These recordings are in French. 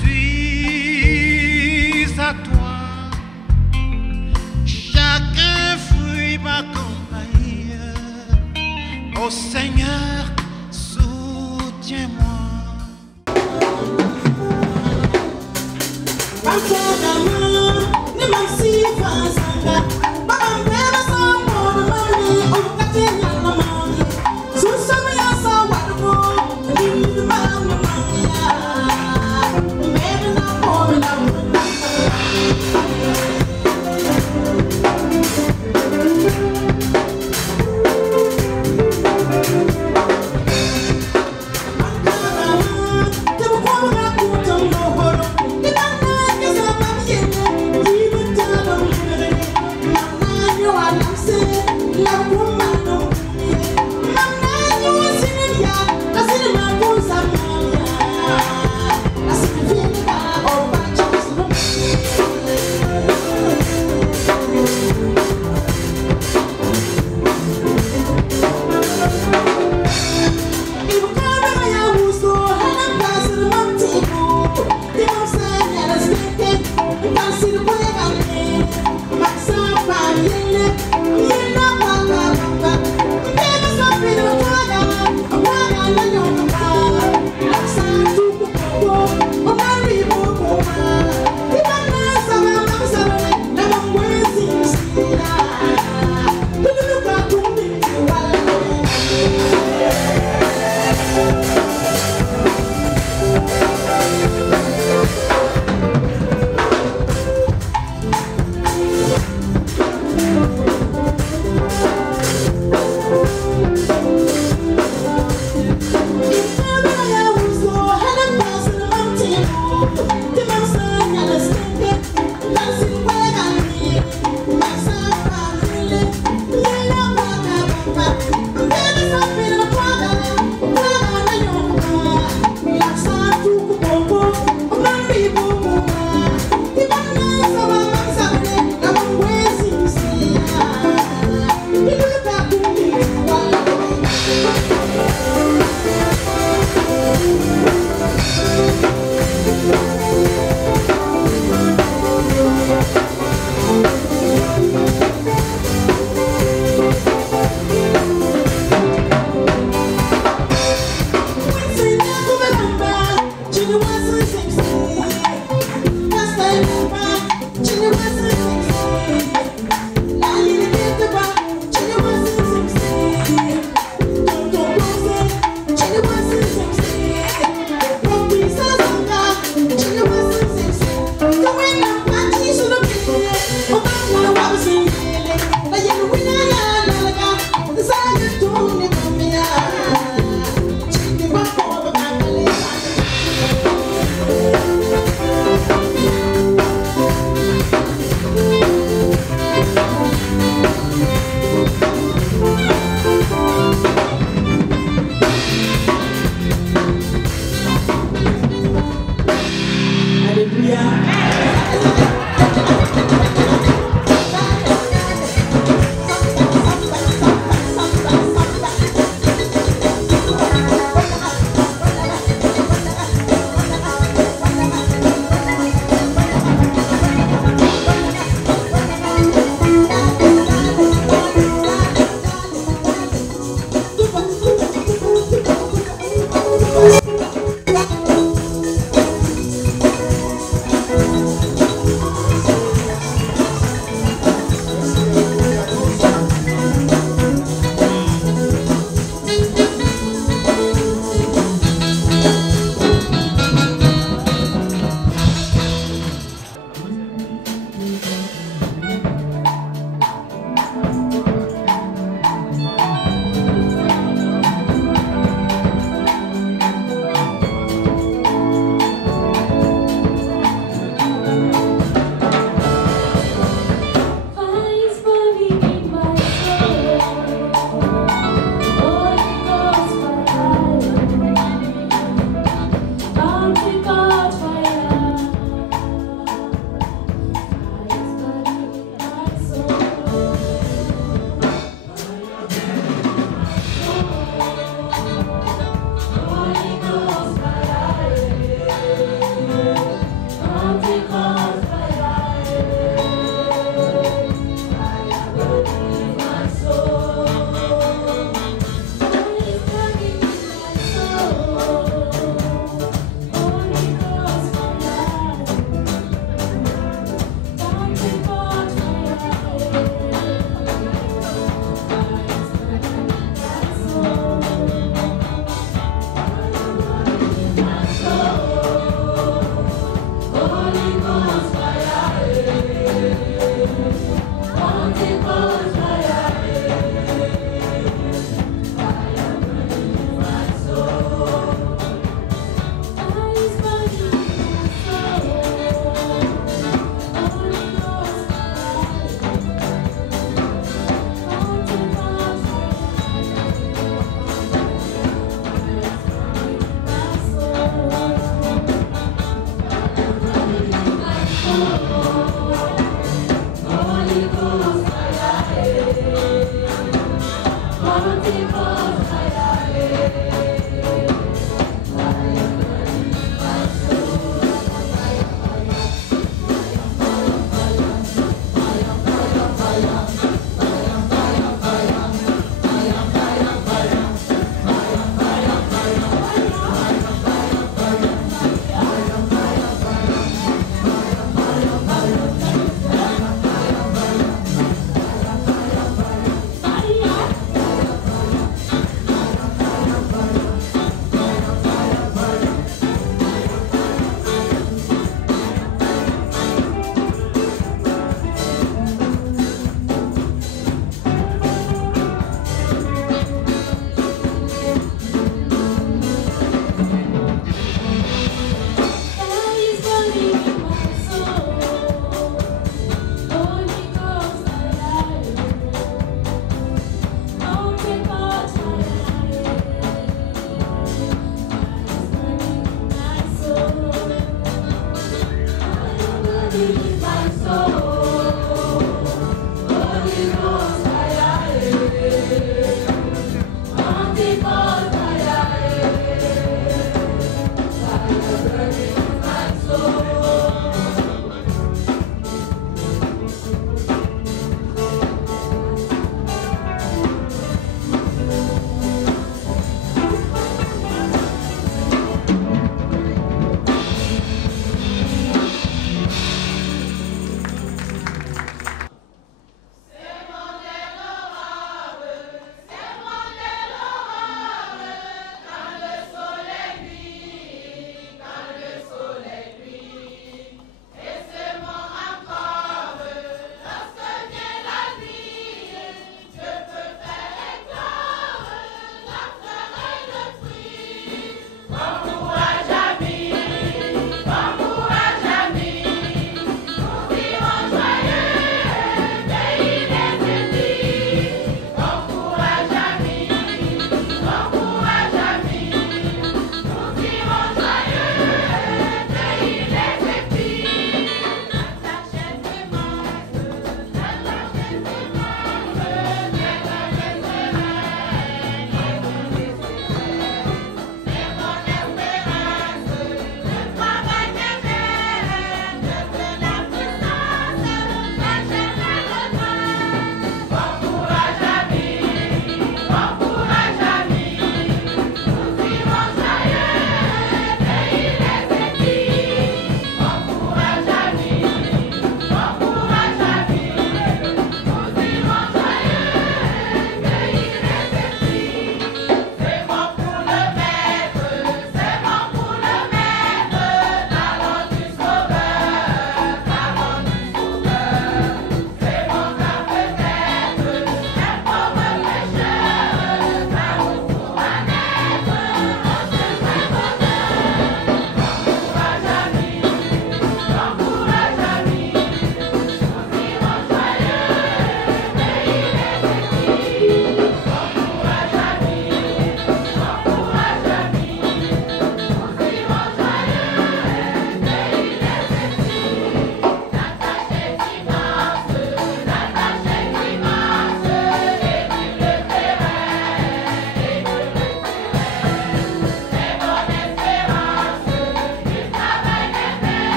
suis à toi. Chacun fruit ma compagnie. Ô Seigneur, soutiens-moi.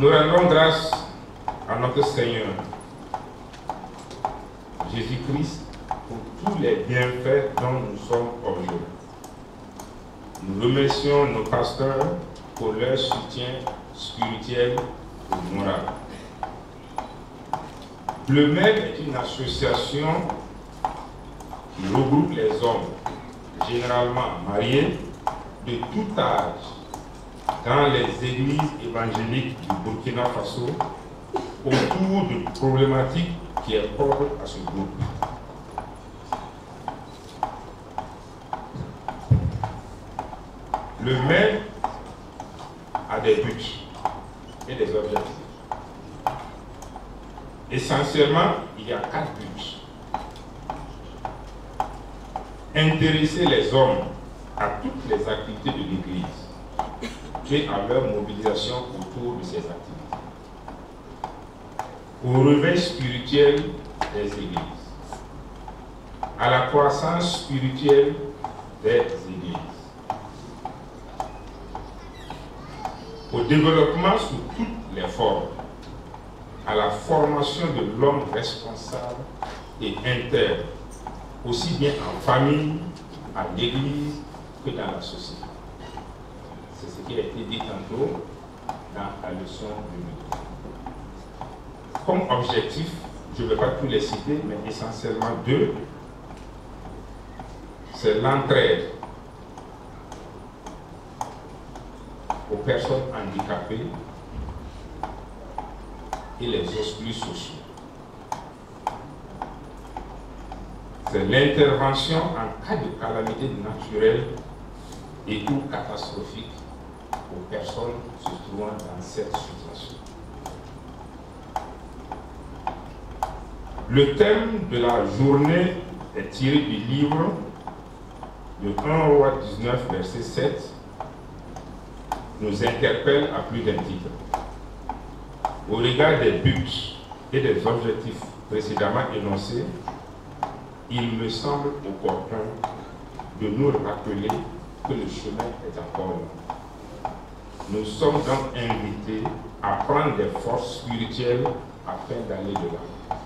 Nous rendons grâce à notre Seigneur Jésus-Christ pour tous les bienfaits dont nous sommes objets. Nous remercions nos pasteurs pour leur soutien spirituel et moral. Le MED est une association qui regroupe les hommes, généralement mariés, de tout âge, dans les églises évangéliques du Burkina Faso, autour de problématiques qui est propre à ce groupe. Le MED a des buts et des objectifs. Essentiellement, il y a 4 buts. Intéresser les hommes à toutes les activités de l'Église et à leur mobilisation autour de ces activités. Au réveil spirituel des églises, à la croissance spirituelle des églises, au développement sous toutes les formes, à la formation de l'homme responsable et intègre, aussi bien en famille, à l'église que dans la société. C'est ce qui a été dit tantôt dans la leçon du midi. Comme objectif, je ne vais pas tous les citer, mais essentiellement 2. C'est l'entraide aux personnes handicapées et les exclus sociaux. C'est l'intervention en cas de calamité naturelle et ou catastrophique aux personnes se trouvant dans cette situation. Le thème de la journée est tiré du livre de 1 Roi 19, verset 7, nous interpelle à plus d'un titre. Au regard des buts et des objectifs précédemment énoncés, il me semble opportun de nous rappeler que le chemin est encore long. nous sommes donc invités à prendre des forces spirituelles afin d'aller de l'avant.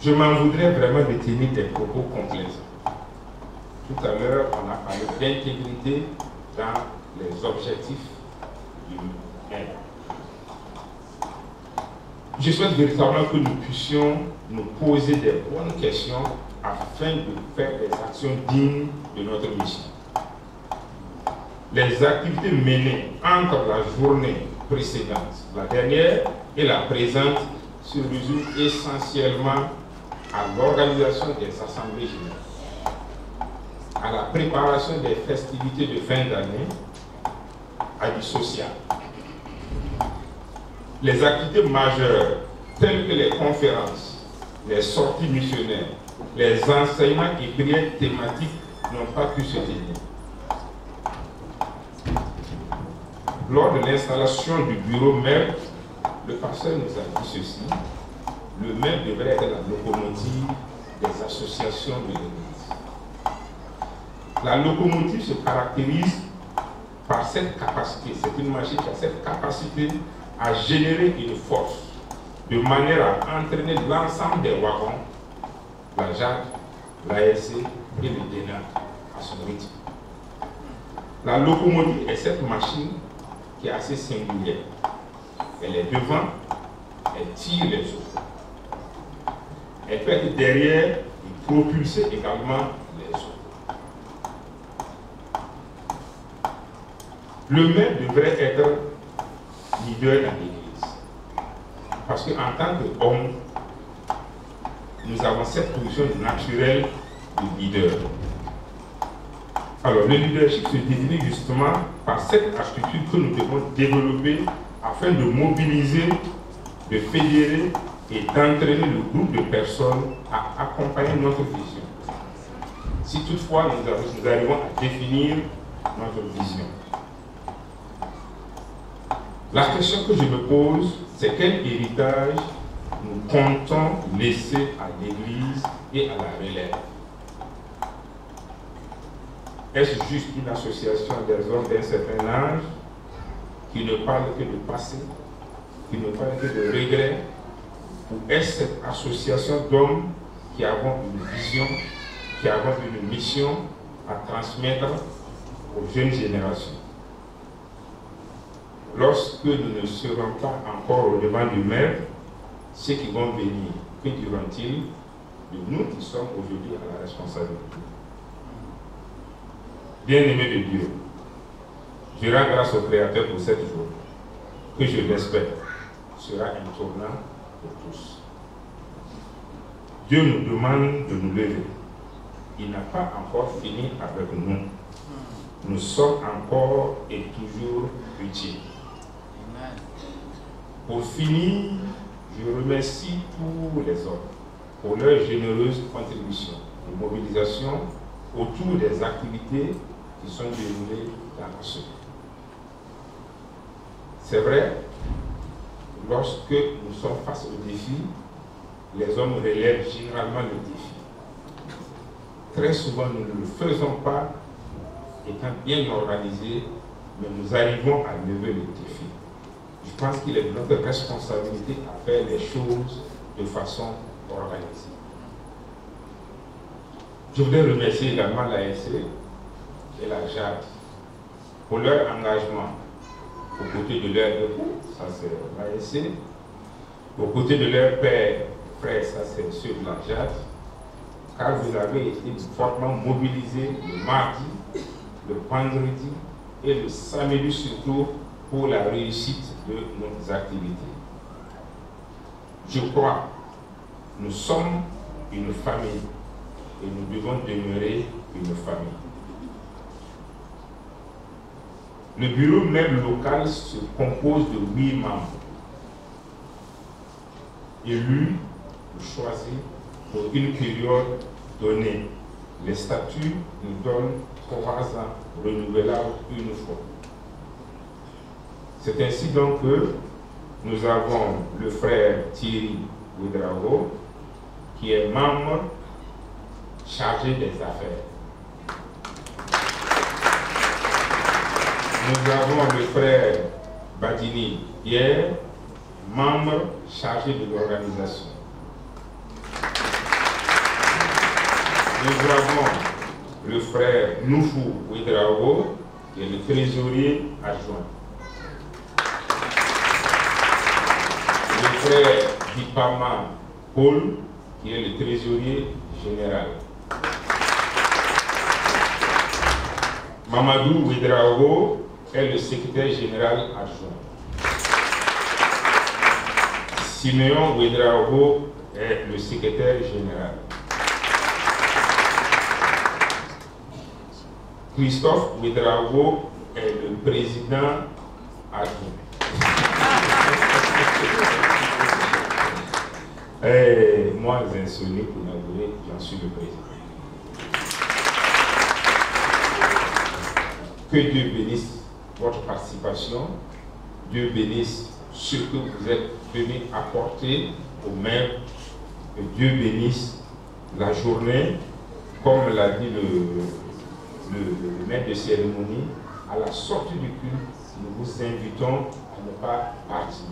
Je m'en voudrais vraiment de tenir des propos complaisants. Tout à l'heure, on a parlé d'intégrité dans les objectifs du M. Je souhaite véritablement que nous puissions nous poser des bonnes questions afin de faire des actions dignes de notre mission. Les activités menées entre la journée précédente, la dernière et la présente se résument essentiellement à l'organisation des assemblées générales, à la préparation des festivités de fin d'année, à du social. Les activités majeures, telles que les conférences, les sorties missionnaires, les enseignements et prières thématiques n'ont pas pu se tenir. Lors de l'installation du bureau MEP, le pasteur nous a dit ceci: le MEP devrait être la locomotive des associations de l'Église. La locomotive se caractérise par cette capacité, c'est une machine qui a cette capacité à générer une force, de manière à entraîner l'ensemble des wagons, la JAD, l'ASC et le DENA à son rythme. La locomotive est cette machine qui est assez singulière. Elle est devant, elle tire les autres. Elle peut être derrière et propulser également les autres. Le maire devrait être leader dans l'Église. Parce qu'en tant qu'homme, nous avons cette position naturelle de leader. Alors, le leadership se définit justement par cette attitude que nous devons développer afin de mobiliser, de fédérer et d'entraîner le groupe de personnes à accompagner notre vision. Si toutefois nous arrivons à définir notre vision. La question que je me pose, c'est quel héritage nous comptons laisser à l'Église et à la relève. Est-ce juste une association des hommes d'un certain âge qui ne parle que de passé, qui ne parle que de regrets, ou est-ce cette association d'hommes qui avons une vision, qui avons une mission à transmettre aux jeunes générations? Lorsque nous ne serons pas encore au devant du maire, ceux qui vont venir, que diront-ils de nous qui sommes aujourd'hui à la responsabilité? Bien-aimé de Dieu, je rends grâce au Créateur pour cette journée, que je l'espère sera un tournant pour tous. Dieu nous demande de nous lever. Il n'a pas encore fini avec nous. Nous sommes encore et toujours utiles. Pour finir, je remercie tous les hommes pour leur généreuse contribution et mobilisation autour des activités qui sont déroulées dans la semaine. C'est vrai, lorsque nous sommes face au défi, les hommes relèvent généralement le défi. Très souvent, nous ne le faisons pas étant bien organisés, mais nous arrivons à lever le défi. Je pense qu'il est de notre responsabilité à faire les choses de façon organisée. Je voudrais remercier également l'ASC et la JAD pour leur engagement aux côtés de leur époux, ça c'est l'ASC, aux côtés de leurs pères, frères, ça c'est ceux de la JAD, car vous avez été fortement mobilisés le mardi, le vendredi et le samedi surtout pour la réussite de nos activités. Je crois que nous sommes une famille et nous devons demeurer une famille. Le bureau même local se compose de 8 membres, élus ou choisis pour une période donnée. Les statuts nous donnent 3 ans renouvelables une fois. C'est ainsi donc que nous avons le frère Thierry Ouedraogo, qui est membre chargé des affaires. Nous avons le frère Badini Pierre, membre chargé de l'organisation. Nous avons le frère Noufou Ouedraogo, qui est le trésorier adjoint. Le frère Dipama Paul, qui est le trésorier général. Mamadou Ouedraogo est le secrétaire général adjoint. Siméon Ouedraogo est le secrétaire général. Christophe Ouedraogo est le président adjoint. Et moi, insolite pour inaugurer, j'en suis le président. Que Dieu bénisse votre participation. Dieu bénisse ce que vous êtes venus apporter au maire. Que Dieu bénisse la journée, comme l'a dit le maître de cérémonie. À la sortie du culte, nous vous invitons à ne pas partir.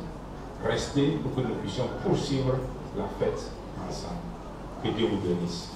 Restez pour que nous puissions poursuivre la fête ensemble. Que Dieu vous bénisse.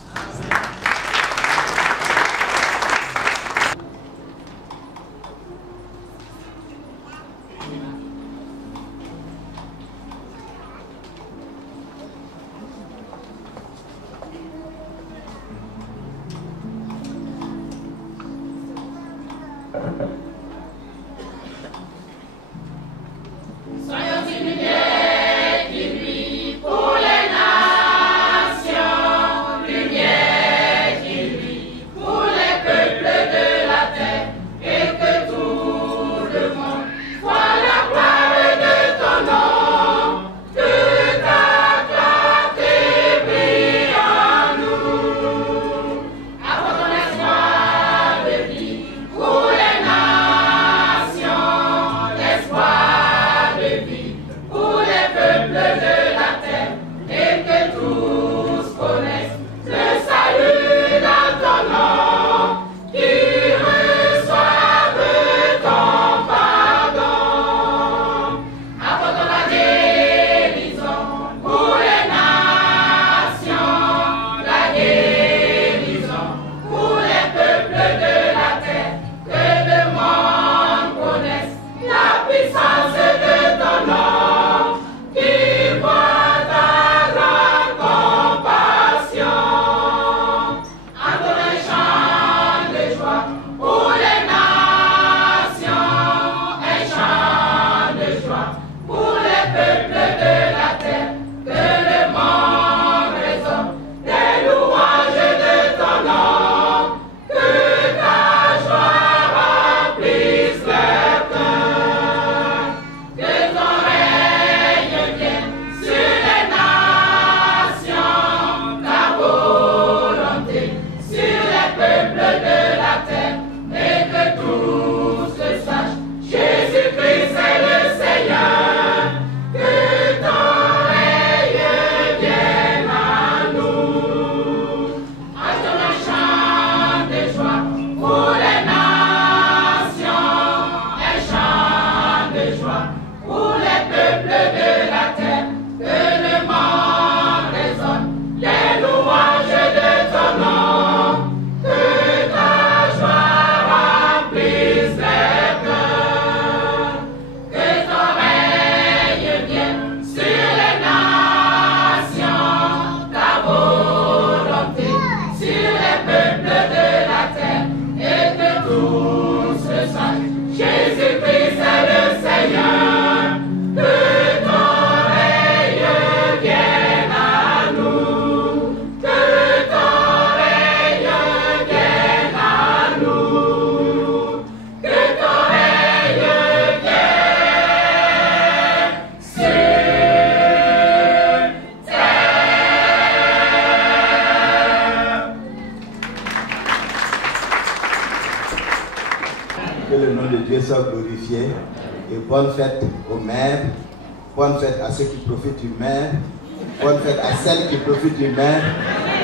Que le nom de Dieu soit glorifié. Et bonne fête au maire, bonne fête à ceux qui profitent du maire, bonne fête à celles qui profitent du maire,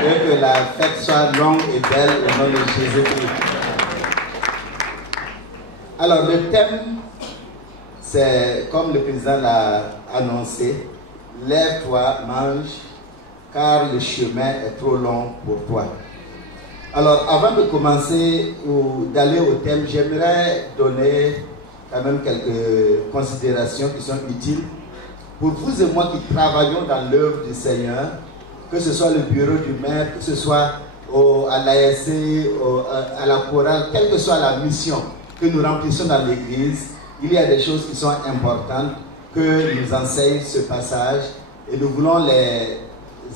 et que la fête soit longue et belle au nom de Jésus-Christ. Alors le thème, c'est comme le président l'a annoncé, lève-toi, mange, car le chemin est trop long pour toi. Alors avant de commencer ou d'aller au thème, j'aimerais donner quand même quelques considérations qui sont utiles pour vous et moi qui travaillons dans l'œuvre du Seigneur, que ce soit le bureau du maire, que ce soit à l'ASC, à la chorale, quelle que soit la mission que nous remplissons dans l'église, il y a des choses qui sont importantes que nous enseigne ce passage et nous voulons les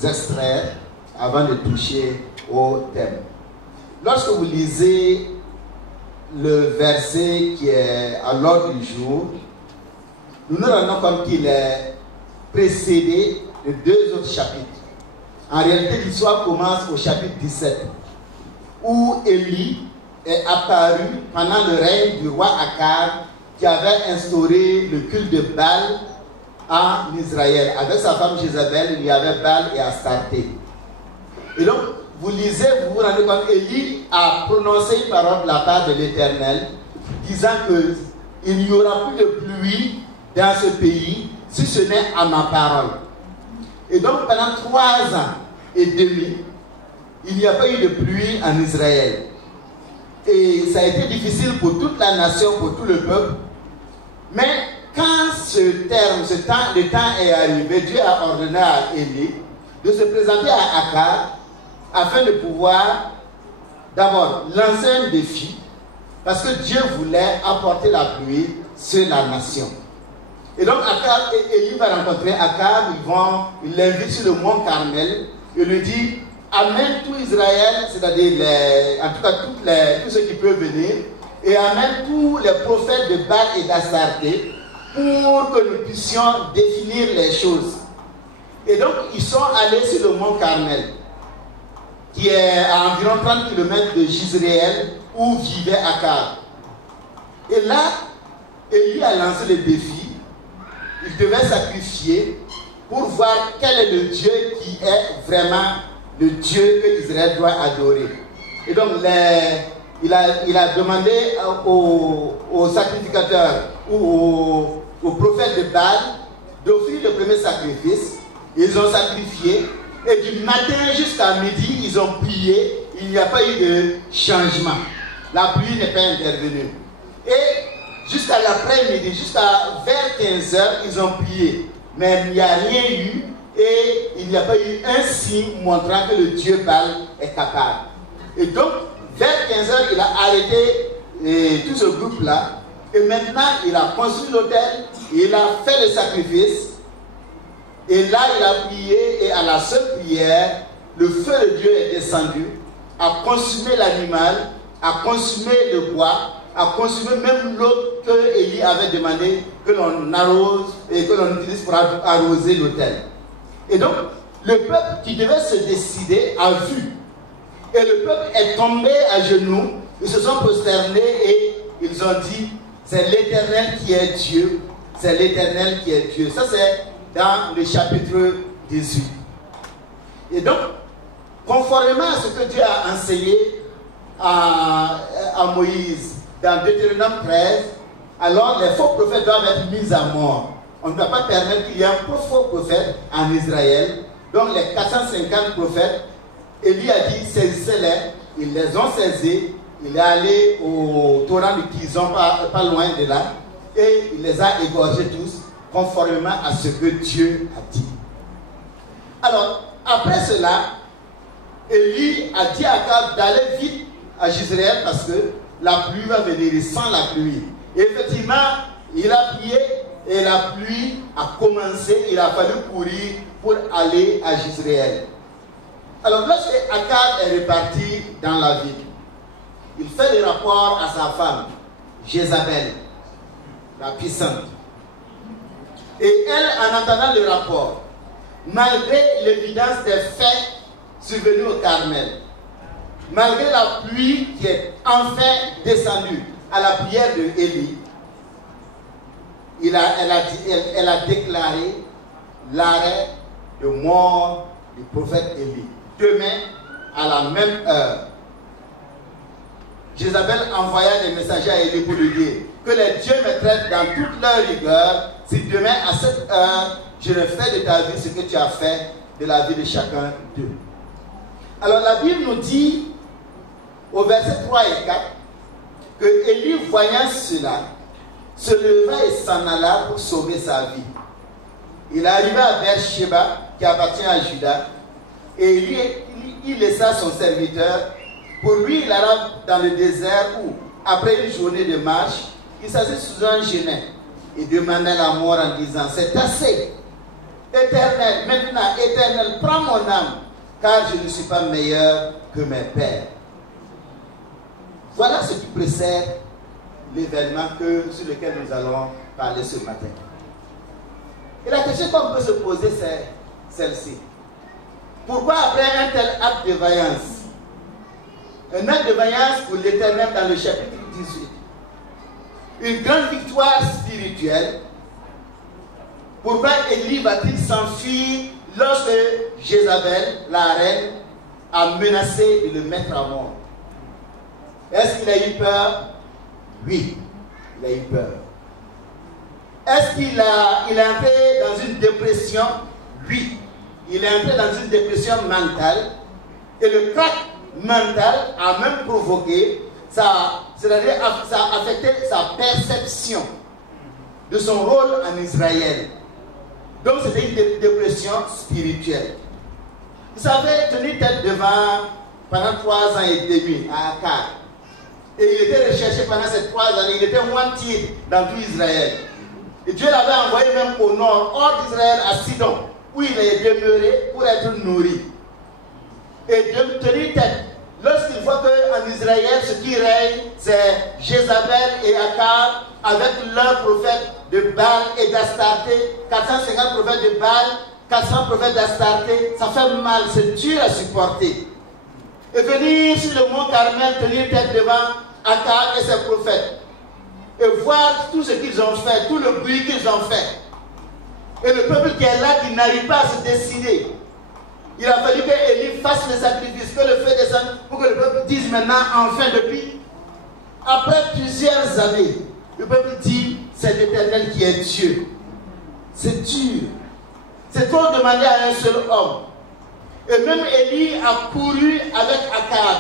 extraire avant de toucher au thème. Lorsque vous lisez le verset qui est à l'ordre du jour, nous nous rendons compte qu'il est précédé de deux autres chapitres. En réalité, l'histoire commence au chapitre 17, où Élie est apparu pendant le règne du roi Akab, qui avait instauré le culte de Baal en Israël. Avec sa femme Jézabel, il y avait Baal et Astarté. Et donc, vous lisez, vous vous rendez compte, Élie a prononcé une parole de la part de l'Éternel, disant qu'il n'y aura plus de pluie dans ce pays, si ce n'est à ma parole. Et donc, pendant 3 ans et demi, il n'y a pas eu de pluie en Israël. Et ça a été difficile pour toute la nation, pour tout le peuple. Mais quand le temps est arrivé, Dieu a ordonné à Élie de se présenter à Akab afin de pouvoir d'abord lancer un défi, parce que Dieu voulait apporter la pluie sur la nation. Et donc Akab et Élie va rencontrer Akab, il l'invite sur le mont Carmel et lui dit: amène tout Israël, c'est-à-dire en tout cas tous ceux qui peuvent venir, et amène tous les prophètes de Baal et d'Astarté pour que nous puissions définir les choses. Et donc ils sont allés sur le mont Carmel, qui est à environ 30 km de Jizréel, où vivait Akab. Et là, Élie a lancé le défi. Il devait sacrifier pour voir quel est le Dieu qui est vraiment le Dieu que Israël doit adorer. Et donc, il a demandé aux sacrificateurs ou aux prophètes de Baal d'offrir le premier sacrifice. Ils ont sacrifié. Et du matin jusqu'à midi, ils ont prié. Il n'y a pas eu de changement. La pluie n'est pas intervenue. Et jusqu'à l'après-midi, vers 15h, ils ont prié. Mais il n'y a rien eu. Et il n'y a pas eu un signe montrant que le Dieu Baal est capable. Et donc, vers 15h, il a arrêté tout ce groupe-là. Et maintenant, il a construit l'autel. Il a fait le sacrifice. Et là, il a prié. Et à la seule prière, le feu de Dieu est descendu, a consumé l'animal, a consumé le bois, a consumé même l'eau que Élie avait demandé que l'on arrose et que l'on utilise pour arroser l'autel. Et donc, le peuple qui devait se décider a vu. Et le peuple est tombé à genoux, ils se sont prosternés et ils ont dit: c'est l'Éternel qui est Dieu, c'est l'Éternel qui est Dieu. Ça, c'est dans le chapitre 18. Et donc, conformément à ce que Dieu a enseigné à Moïse dans Deutéronome 13, alors les faux prophètes doivent être mis à mort. On ne doit pas permettre qu'il y ait un faux prophète en Israël. Donc les 450 prophètes, Élie a dit: saisissez-les. Ils les ont saisis. Il est allé au torrent de Kizon, pas loin de là, et il les a égorgés tous, conformément à ce que Dieu a dit. Alors, après cela, Élie a dit à Akab d'aller vite à Jizréel parce que la pluie va venir. Il sent la pluie. Et effectivement, il a prié et la pluie a commencé. Il a fallu courir pour aller à Jizréel. Alors, lorsque Akab est reparti dans la ville, il fait le rapport à sa femme, Jézabel, la puissante. Et elle, en entendant le rapport, malgré l'évidence des faits survenus au Carmel, malgré la pluie qui est enfin descendue à la prière de Élie, elle a déclaré l'arrêt de mort du prophète Élie. Demain, à la même heure. Jézabel envoya des messagers à Élie pour lui dire que les dieux me traitent dans toute leur rigueur si demain à cette heure je refais de ta vie ce que tu as fait de la vie de chacun d'eux. Alors la Bible nous dit au verset 3 et 4 que Élie, voyant cela, se leva et s'en alla pour sauver sa vie. Il arriva à Beersheba qui appartient à Juda et il laissa son serviteur. Pour lui, il alla dans le désert où, après une journée de marche, il s'assit sous un genêt et demanda la mort en disant: c'est assez, Éternel, maintenant, Éternel, prends mon âme, car je ne suis pas meilleur que mes pères. Voilà ce qui précède l'événement sur lequel nous allons parler ce matin. Et la question qu'on peut se poser, c'est celle-ci. Pourquoi après un tel acte de vaillance, un acte de vaillance pour l'Éternel dans le chapitre 18, une grande victoire spirituelle, pourquoi Élie va-t-il s'enfuir lorsque Jézabel, la reine, a menacé de le mettre à mort? Est-ce qu'il a eu peur? Oui, il a eu peur. Est-ce qu'il est entré dans une dépression? Oui, il est entré dans une dépression mentale. Et le crack mental a même provoqué, c'est-à-dire ça a affecté sa perception de son rôle en Israël. Donc c'était une dépression spirituelle. Il s'avait tenu tête devant pendant 3 ans et demi à Akar. Et il était recherché pendant ces 3 années. Il était wanted dans tout Israël. Et Dieu l'avait envoyé même au nord, hors d'Israël, à Sidon, où il est demeuré pour être nourri. Et de tenir tête. Lorsqu'il voit qu'en Israël, ce qui règne, c'est Jézabel et Akab, avec leurs prophètes de Baal et d'Astarté, 450 prophètes de Baal, 400 prophètes d'Astarté, ça fait mal, c'est dur à supporter. Et venir sur le mont Carmel, tenir tête devant Akab et ses prophètes, et voir tout ce qu'ils ont fait, tout le bruit qu'ils ont fait. Et le peuple qui est là, qui n'arrive pas à se décider. Il a fallu que Élie fasse le sacrifice, que le feu descende, pour que le peuple dise maintenant, enfin, depuis, après plusieurs années, le peuple dit, c'est l'Éternel qui est Dieu. C'est dur. C'est trop demandé à un seul homme. Et même Élie a couru avec Akab.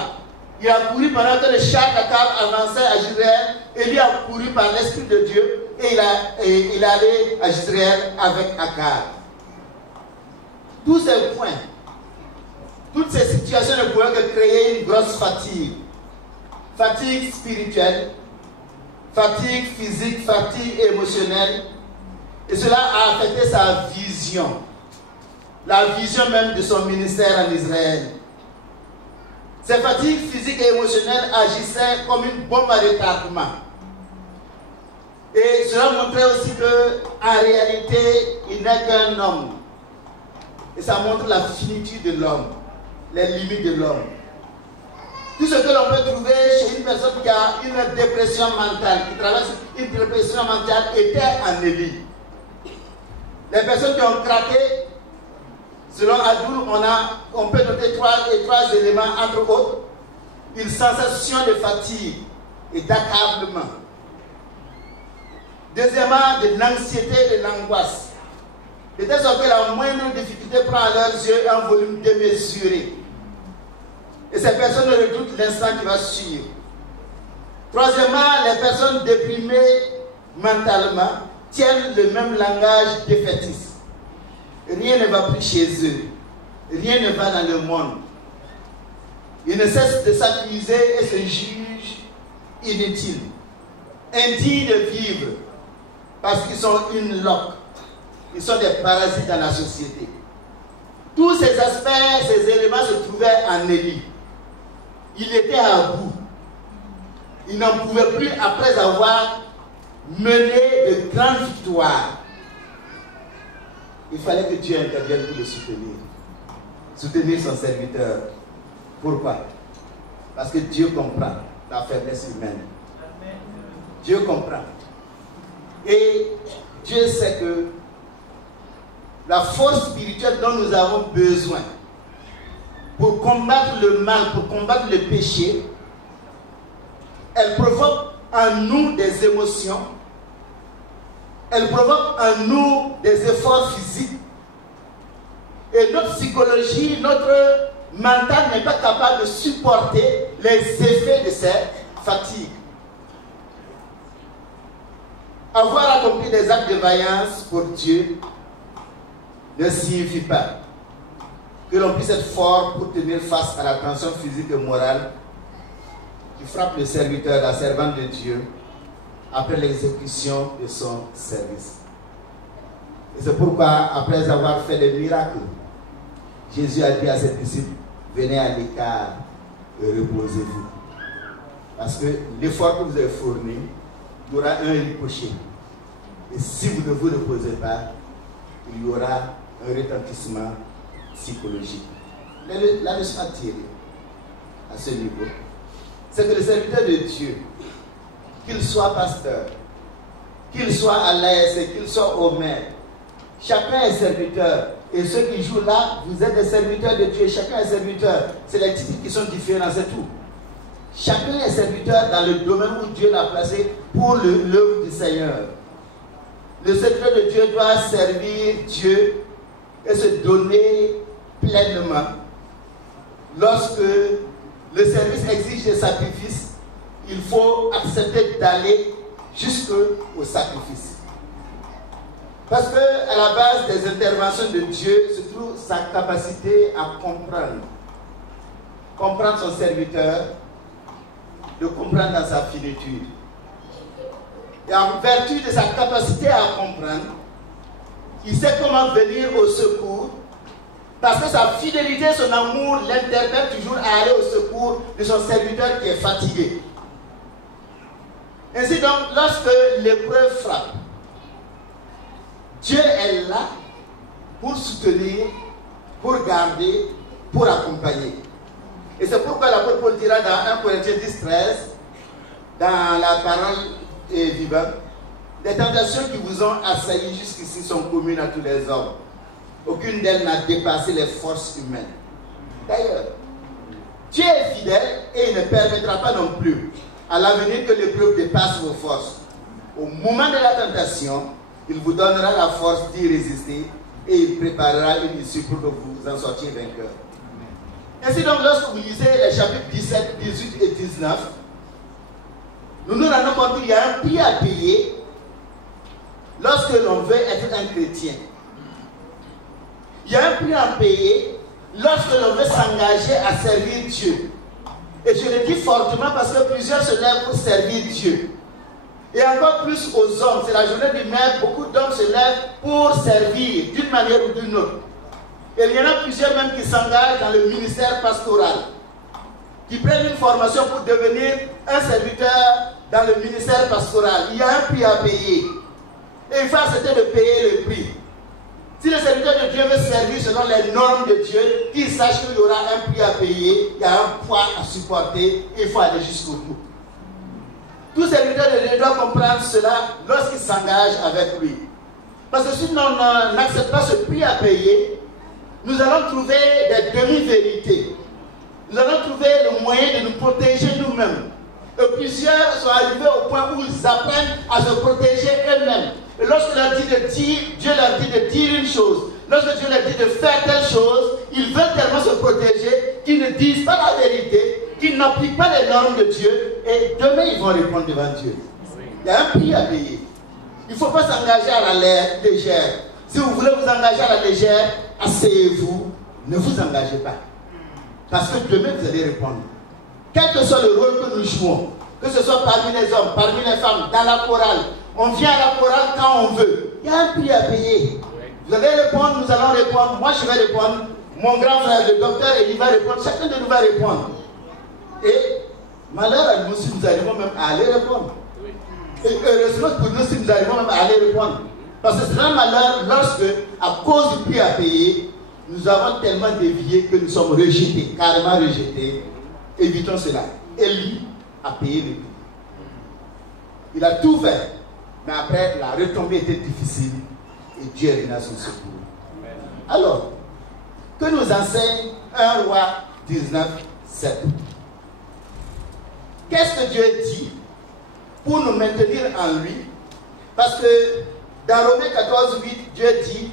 Il a couru pendant que le char d'Akab avançait à Jezreel. Élie a couru par l'Esprit de Dieu et il est allé à Jezreel avec Akab. Tous ces points, toutes ces situations ne pouvaient que créer une grosse fatigue. Fatigue spirituelle, fatigue physique, fatigue émotionnelle. Et cela a affecté sa vision. La vision même de son ministère en Israël. Ces fatigues physiques et émotionnelles agissaient comme une bombe à retardement. Et cela montrait aussi qu'en réalité, il n'est qu'un homme. Et ça montre la finitude de l'homme, les limites de l'homme. Tout ce que l'on peut trouver chez une personne qui a une dépression mentale, qui traverse une dépression mentale, était en Élie. Les personnes qui ont craqué, selon Adoul, on peut noter trois éléments, entre autres, une sensation de fatigue et d'accablement. Deuxièmement, de l'anxiété et de l'angoisse. De telle sorte que la moindre difficulté prend à leurs yeux un volume démesuré. Et ces personnes redoutent l'instant qui va suivre. Troisièmement, les personnes déprimées mentalement tiennent le même langage défaitiste. Rien ne va plus chez eux. Rien ne va dans le monde. Ils ne cessent de s'accuser et se jugent inutiles, indignes de vivre, parce qu'ils sont une loque. Ils sont des parasites dans la société. Tous ces aspects, ces éléments se trouvaient en Élie. Il était à bout. Il n'en pouvait plus après avoir mené de grandes victoires. Il fallait que Dieu intervienne pour le soutenir. Soutenir son serviteur. Pourquoi? Parce que Dieu comprend la faiblesse humaine. Dieu comprend. Et Dieu sait que la force spirituelle dont nous avons besoin pour combattre le mal, pour combattre le péché, elle provoque en nous des émotions, elle provoque en nous des efforts physiques, et notre psychologie, notre mental n'est pas capable de supporter les effets de cette fatigue. Avoir accompli des actes de vaillance pour Dieu ne signifie pas que l'on puisse être fort pour tenir face à la tension physique et morale qui frappe le serviteur, la servante de Dieu, après l'exécution de son service. Et c'est pourquoi, après avoir fait des miracles, Jésus a dit à ses disciples, venez à l'écart et reposez-vous. Parce que l'effort que vous avez fourni, il y aura un ricochet. Et si vous ne vous reposez pas, il y aura un retentissement psychologique. La leçon à tirer à ce niveau, c'est que le serviteur de Dieu, qu'il soit pasteur, qu'il soit à l'AS, qu'il soit au maire, chacun est serviteur. Et ceux qui jouent là, vous êtes des serviteurs de Dieu. Chacun est serviteur. C'est les titres qui sont différents, c'est tout. Chacun est serviteur dans le domaine où Dieu l'a placé pour l'œuvre du Seigneur. Le serviteur de Dieu doit servir Dieu et se donner pleinement. Lorsque le service exige des sacrifices, il faut accepter d'aller jusqu'au sacrifice. Parce qu'à la base des interventions de Dieu se trouve sa capacité à comprendre. Comprendre son serviteur, de comprendre dans sa finitude. Et en vertu de sa capacité à comprendre, il sait comment venir au secours, parce que sa fidélité, son amour l'interpelle toujours à aller au secours de son serviteur qui est fatigué. Ainsi donc, lorsque l'épreuve frappe, Dieu est là pour soutenir, pour garder, pour accompagner. Et c'est pourquoi l'apôtre Paul dira dans 1 Corinthiens 10, 13, dans la parole vivante, les tentations qui vous ont assailli jusqu'ici sont communes à tous les hommes. Aucune d'elles n'a dépassé les forces humaines. D'ailleurs, Dieu est fidèle et il ne permettra pas non plus à l'avenir que l'épreuve dépasse vos forces. Au moment de la tentation, il vous donnera la force d'y résister et il préparera une issue pour que vous en sortiez vainqueur. Ainsi donc, lorsque vous lisez les chapitres 17, 18 et 19, nous nous rendons compte qu'il y a un prix à payer lorsque l'on veut être un chrétien. Il y a un prix à payer lorsque l'on veut s'engager à servir Dieu. Et je le dis fortement parce que plusieurs se lèvent pour servir Dieu. Et encore plus aux hommes, c'est la journée du maire, beaucoup d'hommes se lèvent pour servir d'une manière ou d'une autre. Et il y en a plusieurs même qui s'engagent dans le ministère pastoral, qui prennent une formation pour devenir un serviteur dans le ministère pastoral. Il y a un prix à payer. Et il faut accepter de payer le prix. Si le serviteur de Dieu veut servir selon les normes de Dieu, qu'il sache qu'il y aura un prix à payer, il y a un poids à supporter, et il faut aller jusqu'au bout. Tout serviteur de Dieu doit comprendre cela lorsqu'il s'engage avec lui. Parce que si on n'accepte pas ce prix à payer, nous allons trouver des demi-vérités. Nous allons trouver le moyen de nous protéger nous-mêmes. Et plusieurs sont arrivés au point où ils apprennent à se protéger eux-mêmes. Et lorsque Dieu leur dit de dire une chose, lorsque Dieu leur dit de faire telle chose, ils veulent tellement se protéger qu'ils ne disent pas la vérité, qu'ils n'appliquent pas les normes de Dieu, et demain ils vont répondre devant Dieu. Il y a un prix à payer. Il ne faut pas s'engager à la légère. Si vous voulez vous engager à la légère, asseyez-vous, ne vous engagez pas. Parce que demain vous allez répondre. Quel que soit le rôle que nous jouons, que ce soit parmi les hommes, parmi les femmes, dans la chorale, on vient à la chorale quand on veut. Il y a un prix à payer. Vous allez répondre, nous allons répondre, moi je vais répondre, mon grand frère, le docteur, il va répondre, chacun de nous va répondre. Et malheur à nous si nous arrivons même à aller répondre. Et heureusement pour nous si nous arrivons même à aller répondre. Parce que c'est un malheur lorsque, à cause du prix à payer, nous avons tellement dévié que nous sommes rejetés, carrément rejetés. Évitons cela. Élie a payé le prix. Il a tout fait. Mais après, la retombée était difficile. Et Dieu est venu à son secours. Alors, que nous enseigne 1 Roi 19, 7. qu'est-ce que Dieu dit pour nous maintenir en lui? Parce que dans Romains 14, 8, Dieu dit,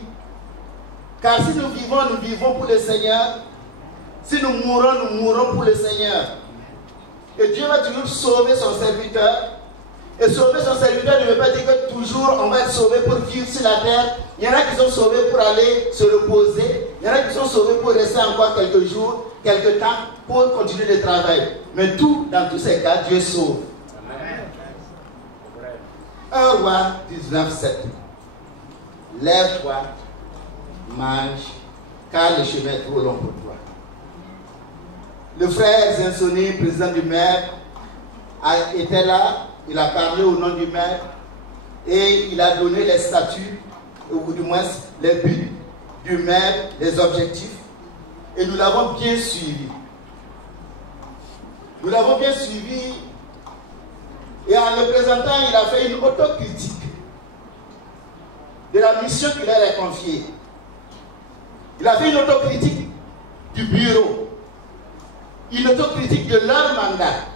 car si nous vivons pour le Seigneur. Si nous mourrons pour le Seigneur. Et Dieu va toujours sauver son serviteur. Et sauver son serviteur ne veut pas dire que toujours on va être sauvé pour vivre sur la terre. Il y en a qui sont sauvés pour aller se reposer. Il y en a qui sont sauvés pour rester encore quelques jours, quelques temps, pour continuer le travail. Mais dans tous ces cas, Dieu sauve. 1 Roi 19, 7. Lève-toi, mange, car le chemin est trop long pour toi. Le frère Zinsoni, président du maire, était là. Il a parlé au nom du maire et il a donné les statuts, ou du moins les buts du maire, les objectifs. Et nous l'avons bien suivi. Nous l'avons bien suivi. Et en le présentant, il a fait une autocritique de la mission qu'il leur a confiée. Il a fait une autocritique du bureau, une autocritique de leur mandat.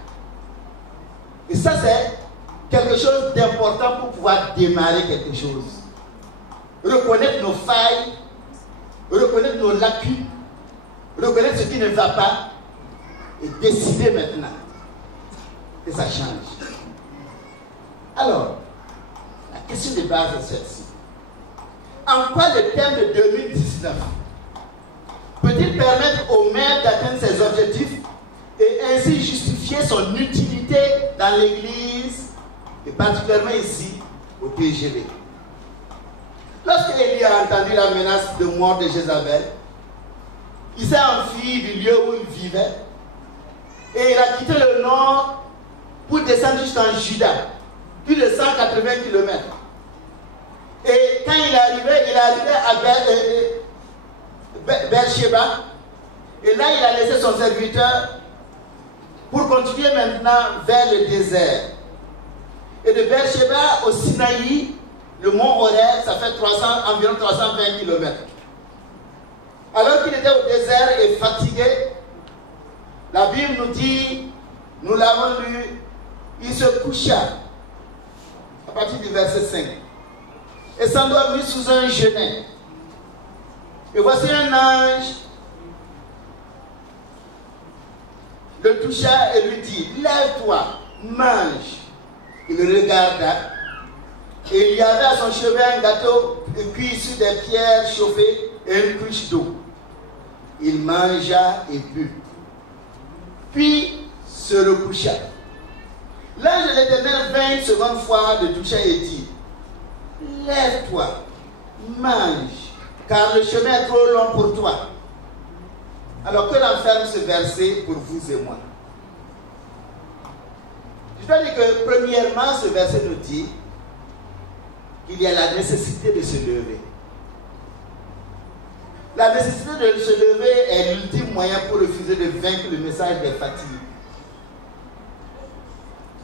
Et ça, c'est quelque chose d'important pour pouvoir démarrer quelque chose. Reconnaître nos failles, reconnaître nos lacunes, reconnaître ce qui ne va pas et décider maintenant que ça change. Alors, la question de base est celle-ci. En quoi le thème de 2019 peut-il permettre au maire d'atteindre ses objectifs et ainsi justifier son utilité dans l'Église et particulièrement ici au TGV? Lorsque Élie a entendu la menace de mort de Jézabel, il s'est enfui du lieu où il vivait et il a quitté le nord pour descendre jusqu'en Juda, plus de 180 km. Et quand il est arrivé à Beersheba, et là il a laissé son serviteur pour continuer maintenant vers le désert. Et de Beersheba au Sinaï, le mont Horeb, ça fait environ 320 km. Alors qu'il était au désert et fatigué, la Bible nous dit, nous l'avons lu, il se coucha, à partir du verset 5, et s'endormit sous un genêt. Et voici un ange le toucha et lui dit, lève-toi, mange. Il regarda, et il y avait à son chevet un gâteau cuit sur des pierres chauffées et une cruche d'eau. Il mangea et but, puis se recoucha. L'ange de l'Éternel vint une seconde fois le toucher et dit, lève-toi, mange, car le chemin est trop long pour toi. Alors que renferme ce verset pour vous et moi? Je dois dire que premièrement, ce verset nous dit qu'il y a la nécessité de se lever. La nécessité de se lever est l'ultime moyen pour refuser de vaincre le message des fatigues.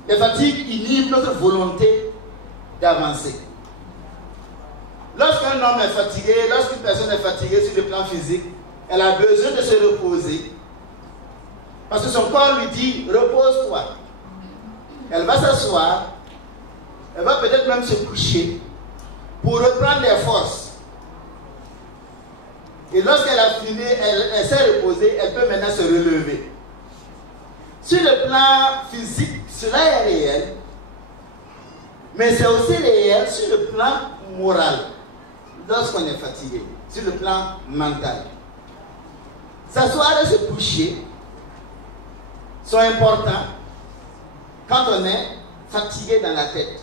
Les fatigues inhibent notre volonté d'avancer. Lorsqu'un homme est fatigué, lorsqu'une personne est fatiguée sur le plan physique, elle a besoin de se reposer. Parce que son corps lui dit, repose-toi. Elle va s'asseoir, elle va peut-être même se coucher pour reprendre des forces. Et lorsqu'elle a fini, elle s'est reposée, elle peut maintenant se relever. Sur le plan physique, cela est réel, mais c'est aussi réel sur le plan moral, lorsqu'on est fatigué, sur le plan mental. S'asseoir et se coucher sont importants quand on est fatigué dans la tête.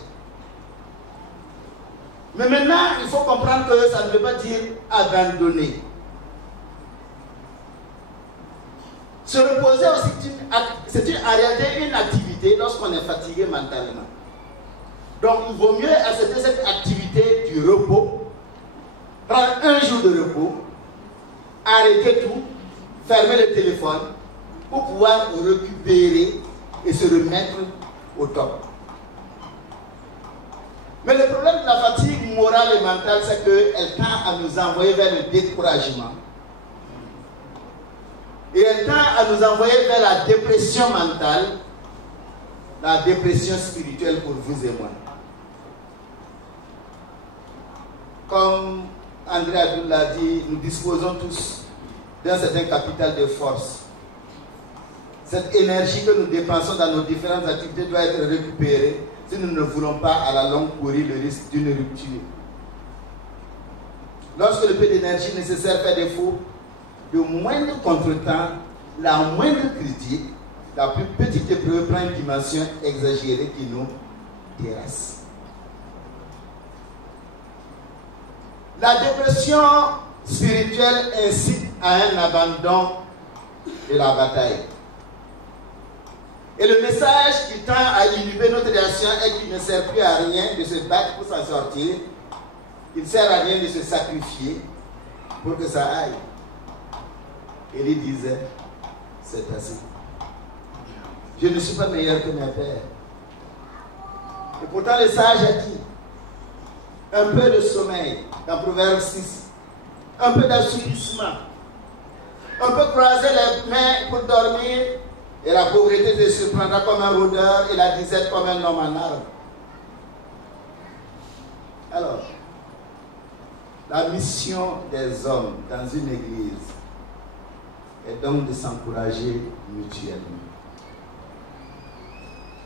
Mais maintenant, il faut comprendre que ça ne veut pas dire abandonner. Se reposer aussi, c'est en réalité une activité lorsqu'on est fatigué mentalement. Donc, il vaut mieux accepter cette activité du repos, prendre un jour de repos, arrêter tout, fermer le téléphone pour pouvoir récupérer et se remettre au top. Mais le problème de la fatigue morale et mentale, c'est qu'elle tend à nous envoyer vers le découragement. Et elle tend à nous envoyer vers la dépression mentale. la dépression spirituelle pour vous et moi. Comme André Adoul l'a dit, nous disposons tous d'un certain capital de force. Cette énergie que nous dépensons dans nos différentes activités doit être récupérée si nous ne voulons pas à la longue courir le risque d'une rupture. Lorsque le peu d'énergie nécessaire fait défaut, le moindre contretemps, la moindre critique, la plus petite épreuve prend une dimension exagérée qui nous terrasse. La dépression spirituelle incite à un abandon de la bataille. Et le message qui tend à inhiber notre réaction est qu'il ne sert plus à rien de se battre pour s'en sortir. Il ne sert à rien de se sacrifier pour que ça aille. Élie disait, c'est assez. Je ne suis pas meilleur que mes pères. Et pourtant le sage a dit, un peu de sommeil, dans Proverbe 6, un peu d'assoupissement, un peu croiser les mains pour dormir, et la pauvreté te surprendra comme un rôdeur et la disette comme un homme en arbre. Alors, la mission des hommes dans une église est donc de s'encourager mutuellement.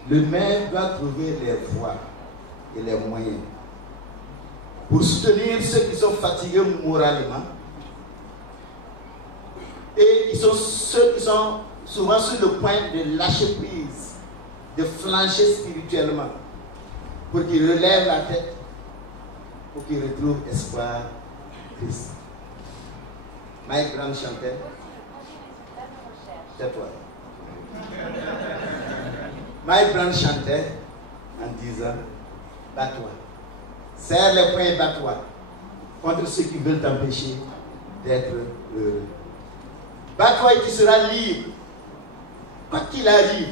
Le maire doit trouver les voies et les moyens pour soutenir ceux qui sont fatigués moralement et ceux qui sont souvent sur le point de lâcher prise, de flancher spirituellement, pour qu'ils relèvent la tête, pour qu'ils retrouvent espoir en Christ. Mike Brown chantait. C'est toi. Mike Brown chantait en disant, bats-toi. Serre les poings et bats-toi contre ceux qui veulent t'empêcher d'être heureux. Bats-toi et tu seras libre. Quoi qu'il arrive,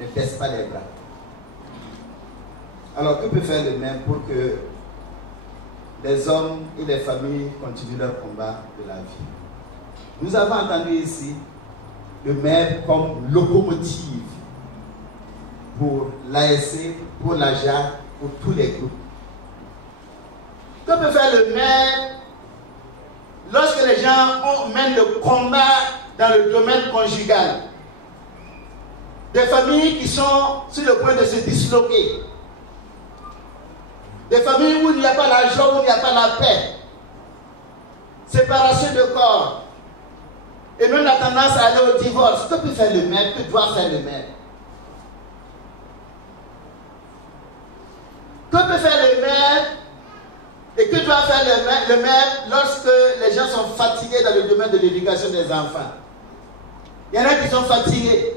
ne baisse pas les bras. Alors, que peut faire le maire pour que les hommes et les familles continuent leur combat de la vie? Nous avons entendu ici le maire comme locomotive pour l'ASC, pour l'AJA, pour tous les groupes. Que peut faire le maire lorsque les gens mènent le combat dans le domaine conjugal? Des familles qui sont sur le point de se disloquer. Des familles où il n'y a pas la joie, où il n'y a pas la paix. Séparation de corps. Et même la tendance à aller au divorce. Que peut faire le maire? Que doit faire le maire? Que peut faire le maire? Et que doit faire le maire lorsque les gens sont fatigués dans le domaine de l'éducation des enfants? Il y en a qui sont fatigués.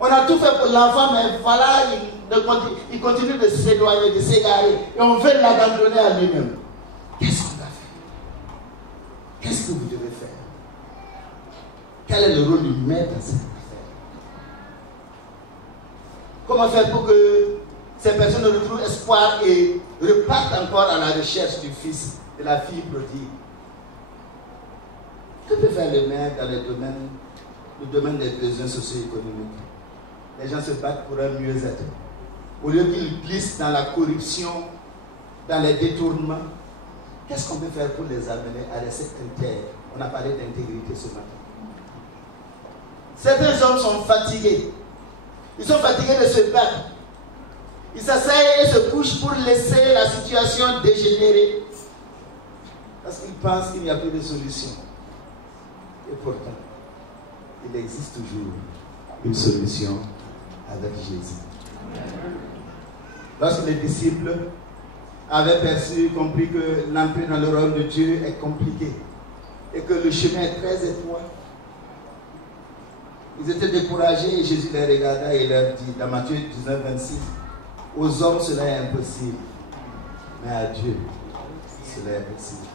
On a tout fait pour l'enfant, mais voilà, il continue de s'éloigner, de s'égarer. Et on veut l'abandonner à lui-même. Qu'est-ce qu'on va faire? Qu'est-ce que vous devez faire? Quel est le rôle du maire dans cette affaire? Comment faire pour que ces personnes retrouvent espoir et repartent encore à la recherche du fils, de la fille prodigue? Que peut faire le maire dans le domaine des besoins socio-économiques? Les gens se battent pour un mieux-être. Au lieu qu'ils glissent dans la corruption, dans les détournements, qu'est-ce qu'on peut faire pour les amener à rester intègres? On a parlé d'intégrité ce matin. Certains hommes sont fatigués. Ils sont fatigués de se battre. Ils s'asseyent et se couchent pour laisser la situation dégénérer. Parce qu'ils pensent qu'il n'y a plus de solution. Et pourtant, il existe toujours une solution avec Jésus. Lorsque les disciples avaient compris que l'entrée dans le royaume de Dieu est compliquée et que le chemin est très étroit, ils étaient découragés et Jésus les regarda et leur dit, dans Matthieu 19, 26, aux hommes cela est impossible, mais à Dieu cela est possible.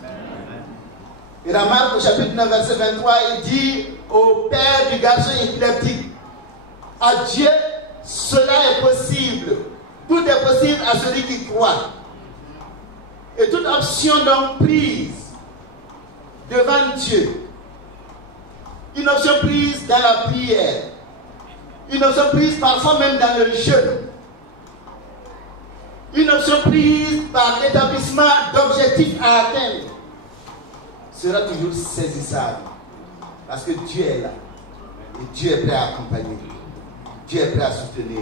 Et dans Marc au chapitre 9, verset 23, il dit au père du garçon épileptique, à Dieu cela est possible. Tout est possible à celui qui croit. Et toute option donc prise devant Dieu, une option prise dans la prière, une option prise parfois même dans le jeûne, une option prise par l'établissement d'objectifs à atteindre, sera toujours saisissable. Parce que Dieu est là. Et Dieu est prêt à accompagner. Dieu est prêt à soutenir.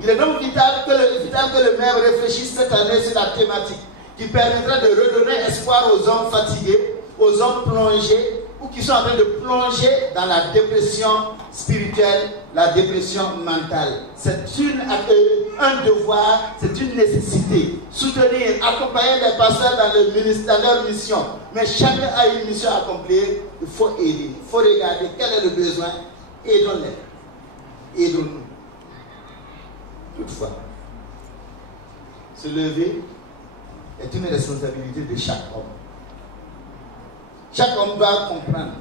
Il est donc vital que le maire réfléchisse cette année sur la thématique qui permettra de redonner espoir aux hommes fatigués, aux hommes plongés ou qui sont en train de plonger dans la dépression spirituelle, la dépression mentale. C'est un devoir, c'est une nécessité. Soutenir, accompagner les pasteurs dans leur mission. Mais chacun a une mission à accomplir. Il faut aider, il faut regarder quel est le besoin. Aidons-les. Aidons-nous. Toutefois, se lever est une responsabilité de chaque homme. Chaque homme doit comprendre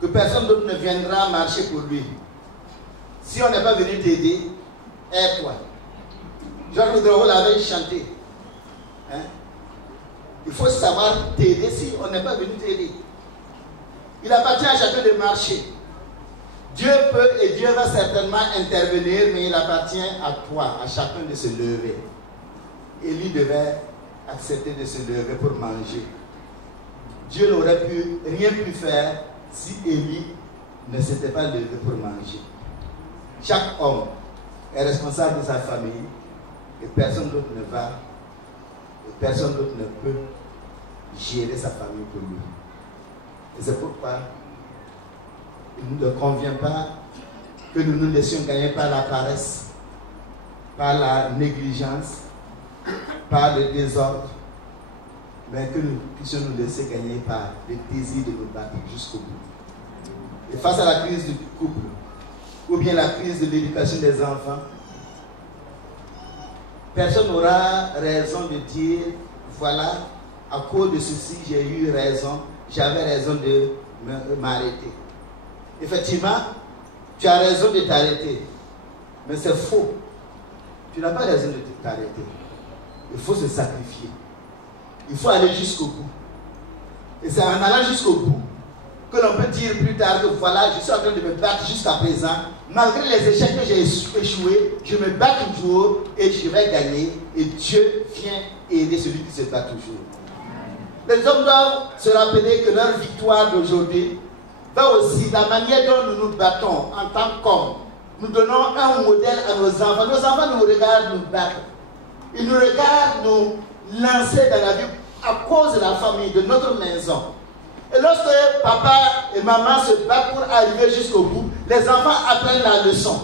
que personne d'autre ne viendra marcher pour lui. Si on n'est pas venu t'aider, aide-toi. Georges Drôle l'avait chanté. Hein? Il faut savoir t'aider si on n'est pas venu t'aider. Il appartient à chacun de marcher. Dieu peut et Dieu va certainement intervenir, mais il appartient à toi, à chacun de se lever. Élie devait accepter de se lever pour manger. Dieu n'aurait rien pu faire si Élie ne s'était pas levé pour manger. Chaque homme est responsable de sa famille et personne d'autre ne peut gérer sa famille pour lui. Et c'est pourquoi il ne convient pas que nous nous laissions gagner par la paresse, par la négligence, par le désordre, mais que nous puissions nous laisser gagner par le désir de nous battre jusqu'au bout. Et face à la crise du couple, ou bien la crise de l'éducation des enfants, personne n'aura raison de dire, voilà, à cause de ceci, j'ai eu raison, j'avais raison de m'arrêter. Effectivement, tu as raison de t'arrêter, mais c'est faux. Tu n'as pas raison de t'arrêter. Il faut se sacrifier. Il faut aller jusqu'au bout. Et c'est en allant jusqu'au bout que l'on peut dire plus tard que voilà, je suis en train de me battre jusqu'à présent. Malgré les échecs que j'ai échoués, je me bats toujours et je vais gagner. Et Dieu vient aider celui qui se bat toujours. Les hommes doivent se rappeler que leur victoire d'aujourd'hui va aussi, la manière dont nous nous battons en tant qu'hommes, nous donnons un modèle à nos enfants. Nos enfants nous regardent nous battre. Ils nous regardent nous lancer dans la vie à cause de la famille, de notre maison. Et lorsque papa et maman se battent pour arriver jusqu'au bout, les enfants apprennent la leçon.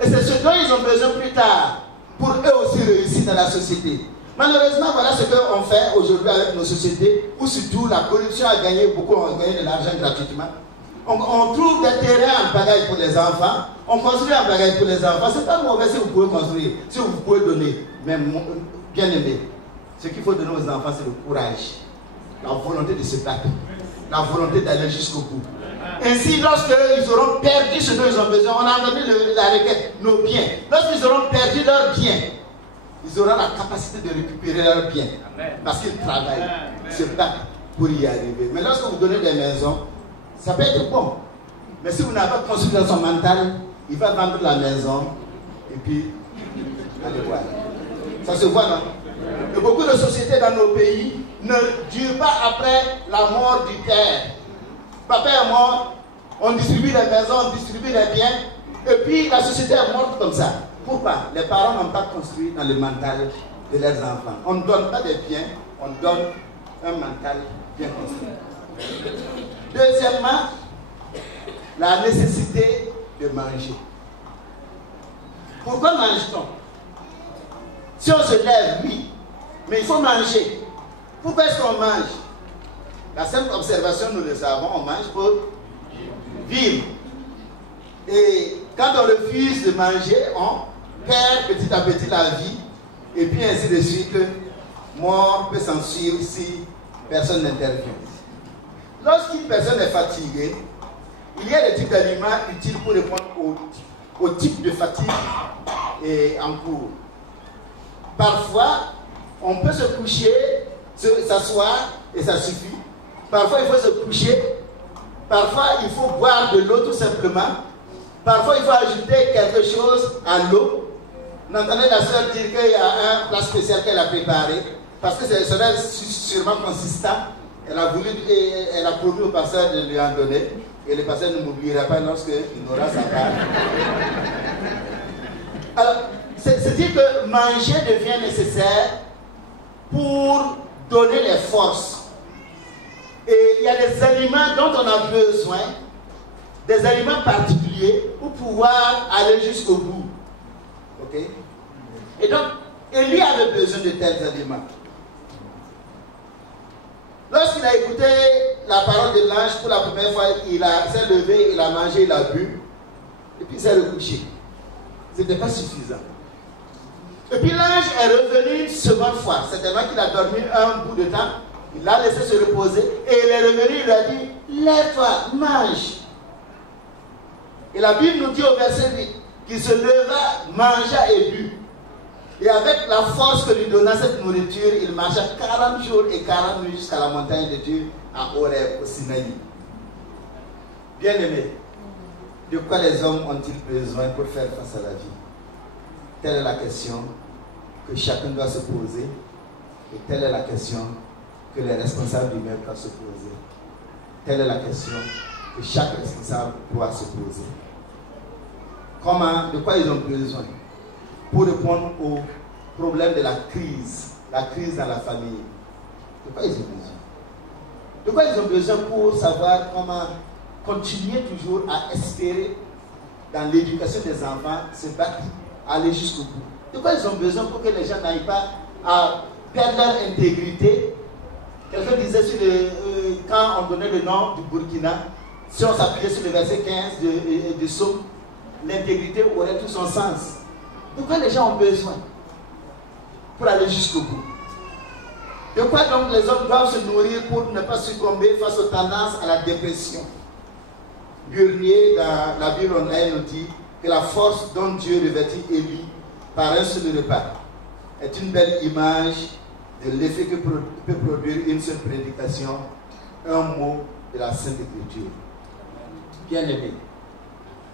Et c'est ce dont ils ont besoin plus tard pour eux aussi réussir dans la société. Malheureusement, voilà ce qu'on fait aujourd'hui avec nos sociétés, où surtout la corruption a gagné beaucoup, on a gagné de l'argent gratuitement. On trouve des terrains en pagaille pour les enfants, on construit en pagaille pour les enfants. C'est pas mauvais si vous pouvez construire, si vous pouvez donner. Mais bien aimé, ce qu'il faut donner aux enfants, c'est le courage, la volonté de se battre, la volonté d'aller jusqu'au bout. Ainsi, lorsqu'ils auront perdu ce dont ils ont besoin, on a entendu la requête, nos biens. Lorsqu'ils auront perdu leurs biens, ils auront la capacité de récupérer leurs biens. Parce qu'ils travaillent, se battent pour y arriver. Mais lorsque vous donnez des maisons, ça peut être bon. Mais si vous n'avez pas construit dans son mental, il va vendre la maison et puis allez voir. Ça se voit, non? Et beaucoup de sociétés dans nos pays ne durent pas après la mort du père. Papa est mort, on distribue les maisons, on distribue les biens, et puis la société est morte comme ça. Pourquoi? Les parents n'ont pas construit dans le mental de leurs enfants. On ne donne pas des biens, on donne un mental bien construit. Deuxièmement, la nécessité de manger. Pourquoi mange-t-on? Si on se lève, oui, mais il faut manger. Pourquoi est-ce qu'on mange? La simple observation, nous le savons, on mange pour vivre. Et quand on refuse de manger, on perd petit à petit la vie. Et puis ainsi de suite, mort peut s'en suivre si personne n'intervient. Lorsqu'une personne est fatiguée, il y a des types d'aliments utiles pour répondre au type de fatigue en cours. Parfois, on peut se coucher, s'asseoir et ça suffit. Parfois, il faut se coucher. Parfois, il faut boire de l'eau tout simplement. Parfois, il faut ajouter quelque chose à l'eau. On entendait la sœur dire qu'il y a un plat spécial qu'elle a préparé, parce que c'est sûrement consistant. Elle a voulu, elle a promis au pasteur de lui en donner, et le pasteur ne m'oubliera pas lorsqu'il aura sa part. Alors, c'est dire que manger devient nécessaire pour donner les forces. Et il y a des aliments dont on a besoin, des aliments particuliers, pour pouvoir aller jusqu'au bout. Ok? Et donc, Élie avait besoin de tels aliments. Lorsqu'il a écouté la parole de l'ange pour la première fois, il s'est levé, il a mangé, il a bu, et puis il s'est recouché. Ce n'était pas suffisant. Et puis l'ange est revenu une seconde fois. Certainement qu'il a dormi un bout de temps. Il l'a laissé se reposer. Et il est revenu, il lui a dit, lève-toi, mange. Et la Bible nous dit au verset 8, qu'il se leva, mangea et but. Et avec la force que lui donna cette nourriture, il marcha 40 jours et 40 nuits jusqu'à la montagne de Dieu, à Horeb, au Sinaï. Bien-aimés, de quoi les hommes ont-ils besoin pour faire face à la vie? Telle est la question que chacun doit se poser, et telle est la question que les responsables du maire doivent se poser. Telle est la question que chaque responsable doit se poser. Comment, de quoi ils ont besoin pour répondre au problème de la crise dans la famille? De quoi ils ont besoin? De quoi ils ont besoin pour savoir comment continuer toujours à espérer dans l'éducation des enfants, se battre, aller jusqu'au bout? De quoi ils ont besoin pour que les gens n'aillent pas à perdre leur intégrité? Quelqu'un disait quand on donnait le nom du Burkina, si on s'appuyait sur le verset 15 du Psaume, l'intégrité aurait tout son sens. De quoi les gens ont besoin pour aller jusqu'au bout? De quoi donc les hommes doivent se nourrir pour ne pas succomber face aux tendances à la dépression? Burnier, dans la Bible, on nous dit que la force dont Dieu revêtit Élie par un seul repas est une belle image de l'effet que peut produire une seule prédication, un mot de la Sainte Écriture. Bien-aimés,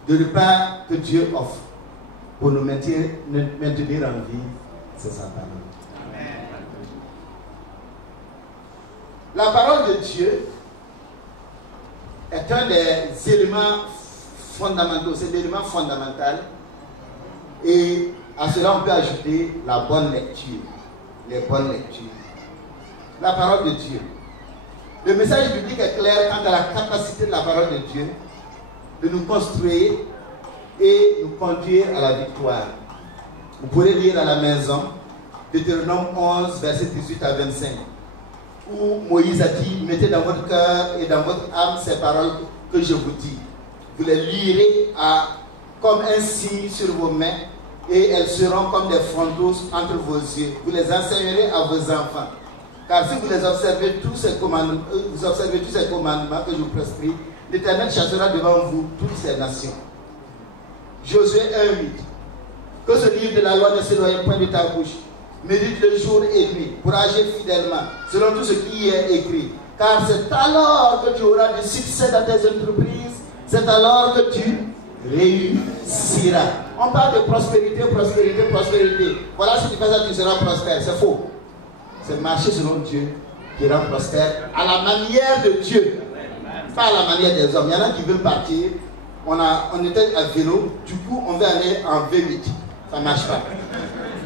le repas que Dieu offre pour nous maintenir en vie, c'est sa parole. Amen. La parole de Dieu est un des éléments fondamentaux, c'est l'élément fondamental, et à cela on peut ajouter la bonne lecture, les bonnes lectures. La parole de Dieu. Le message biblique est clair quant à la capacité de la parole de Dieu de nous construire et nous conduire à la victoire. Vous pourrez lire à la maison Deutéronome 11, verset 18 à 25, où Moïse a dit, mettez dans votre cœur et dans votre âme ces paroles que je vous dis. Vous les lirez comme un signe sur vos mains, et elles seront comme des frontaux entre vos yeux. Vous les enseignerez à vos enfants. Car si vous les observez tous ces commandements, que je vous prescris, l'Éternel chassera devant vous toutes ces nations. Josué 1:8. Que ce livre de la loi ne s'éloigne point de ta bouche. Médite-le jour et nuit pour agir fidèlement selon tout ce qui y est écrit. Car c'est alors que tu auras du succès dans tes entreprises. C'est alors que tu réussiras. On parle de prospérité, prospérité, prospérité. Voilà, si tu fais ça, tu seras prospère. C'est faux. C'est marcher selon Dieu qui rend prospère à la manière de Dieu, pas à la manière des hommes. Il y en a qui veulent partir. On était à vélo, du coup on veut aller en V8. Ça ne marche pas.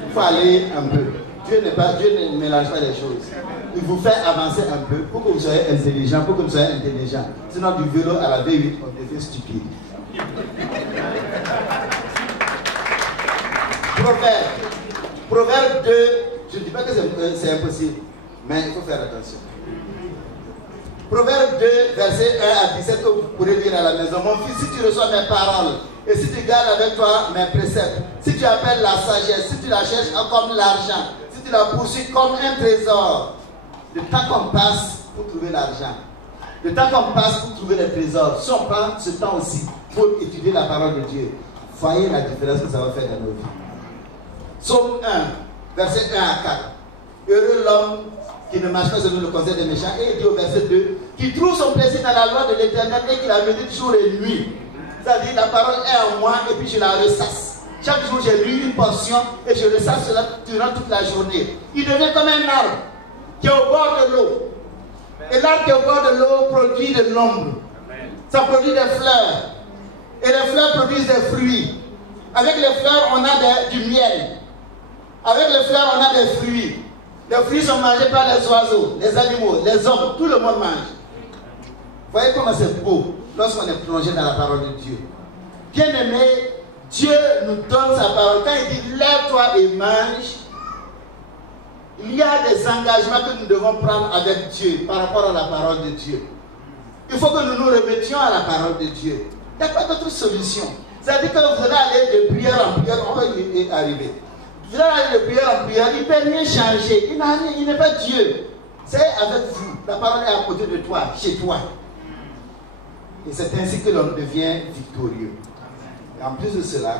Il faut aller un peu. Dieu ne mélange pas les choses. Il vous fait avancer un peu pour que vous soyez intelligent, pour que vous soyez intelligent. Sinon, du vélo à la V8, on devient stupide. Proverbe 2, je ne dis pas que c'est impossible, mais il faut faire attention. Proverbe 2, verset 1 à 17, que vous pourrez lire à la maison. Mon fils, si tu reçois mes paroles, et si tu gardes avec toi mes préceptes, si tu appelles la sagesse, si tu la cherches comme l'argent, si tu la poursuis comme un trésor, le temps qu'on passe pour trouver l'argent, le temps qu'on passe pour trouver les trésors, si on prend ce temps aussi pour étudier la parole de Dieu, voyez la différence que ça va faire dans nos vies. Psaume 1, verset 1 à 4. Heureux l'homme qui ne marche pas selon le conseil des méchants, et il dit au verset 2, qui trouve son plaisir dans la loi de l'Éternel et qui la médite jour et nuit. C'est-à-dire, la parole est en moi et puis je la ressasse. Chaque jour, j'ai lu une portion et je ressasse cela durant toute la journée. Il devient comme un arbre qui est au bord de l'eau. Et l'arbre qui est au bord de l'eau produit de l'ombre. Ça produit des fleurs. Et les fleurs produisent des fruits. Avec les fleurs, on a du miel. Avec les fleurs, on a des fruits. Les fruits sont mangés par les oiseaux, les animaux, les hommes. Tout le monde mange. Vous voyez comment c'est beau lorsqu'on est plongé dans la parole de Dieu. Bien aimé, Dieu nous donne sa parole. Quand il dit lève-toi et mange, il y a des engagements que nous devons prendre avec Dieu par rapport à la parole de Dieu. Il faut que nous nous remettions à la parole de Dieu. Il n'y a pas d'autre solution. C'est-à-dire que vous allez aller de prière en prière, on va y arriver. Vous allez aller de prière en prière, il ne peut rien changer. Il n'est pas Dieu. C'est avec vous. La parole est à côté de toi, chez toi. Et c'est ainsi que l'on devient victorieux. Et en plus de cela,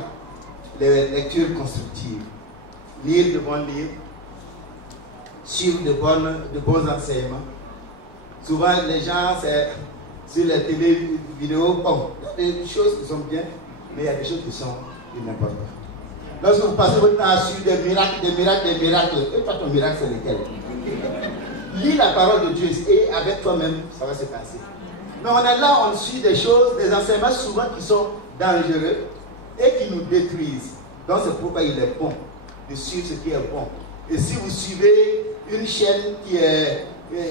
les lectures constructives. Lire de bons livres, suivre de bons enseignements. Souvent, les gens, c'est sur les télé vidéos, bon, il y a des choses qui sont bien, mais il y a des choses qui sont inimportantes. Lorsque vous passez votre temps à suivre des miracles, et toi, ton miracle, c'est lequel? Lis la parole de Dieu et avec toi-même, ça va se passer. Mais on est là, on suit des choses, des enseignements souvent qui sont dangereux et qui nous détruisent. Donc c'est pourquoi il est bon de suivre ce qui est bon. Et si vous suivez une chaîne qui est,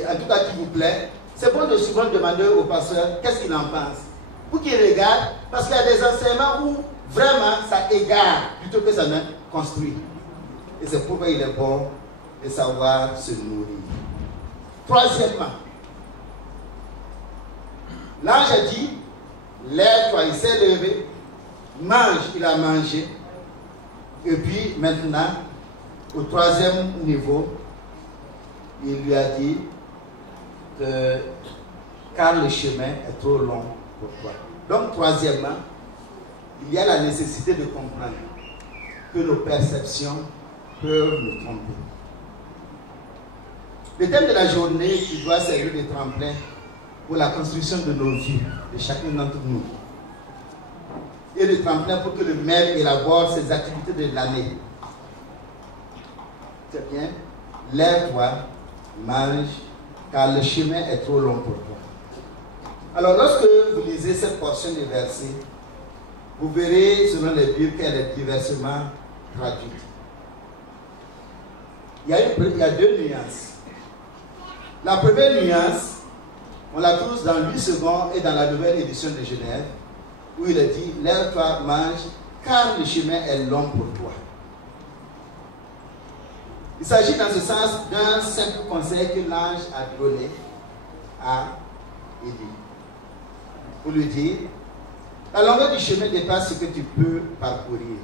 en tout cas qui vous plaît, c'est bon de souvent demander au pasteur qu'est-ce qu'il en pense. Pour qu'il regarde, parce qu'il y a des enseignements où vraiment ça égare plutôt que ça ne construit. Et c'est pourquoi il est bon de savoir se nourrir. Troisièmement, l'ange a dit, lève-toi, il s'est levé, mange, il a mangé. Et puis maintenant, au troisième niveau, il lui a dit que car le chemin est trop long pour toi. Donc troisièmement, il y a la nécessité de comprendre que nos perceptions peuvent nous tromper. Le thème de la journée qui doit servir de tremplin pour la construction de nos vies, de chacun d'entre nous, et le tremplin pour que le maire élabore ses activités de l'année. C'est bien, lève-toi, mange, car le chemin est trop long pour toi. Alors lorsque vous lisez cette portion des versets, vous verrez selon les Bibles qu'elle est diversement traduite. Il y a deux nuances. La première nuance, on la trouve dans Louis II et dans la nouvelle édition de Genève, où il est dit, lève-toi, mange, car le chemin est long pour toi. Il s'agit dans ce sens d'un simple conseil que l'ange a donné à Élie. Pour lui dire, la longueur du chemin dépasse ce que tu peux parcourir.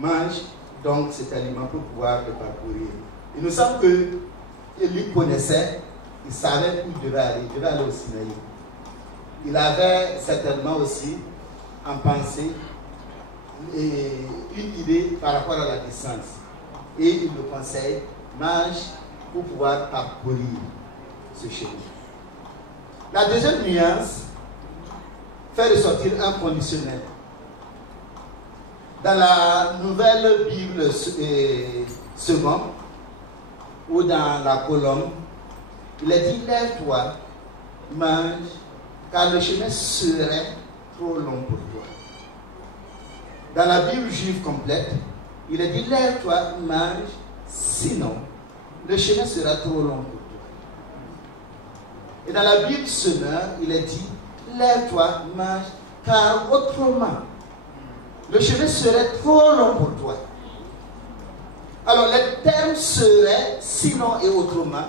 Mange donc cet aliment pour pouvoir le parcourir. Il nous semble que Élie connaissait, il savait où il devait aller au Sinaï. Il avait certainement aussi en pensée une idée par rapport à la distance. Et il me conseille, mange pour pouvoir parcourir ce chemin. La deuxième nuance fait ressortir un conditionnel. Dans la nouvelle Bible seconde, ou dans la colonne, il est dit, lève-toi, mange, car le chemin serait trop long pour toi. Dans la Bible juive complète, il est dit, lève-toi, mange, sinon, le chemin sera trop long pour toi. Et dans la Bible Semeur, il est dit, lève-toi, mange, car autrement, le chemin serait trop long pour toi. Alors, les termes seraient, sinon et autrement,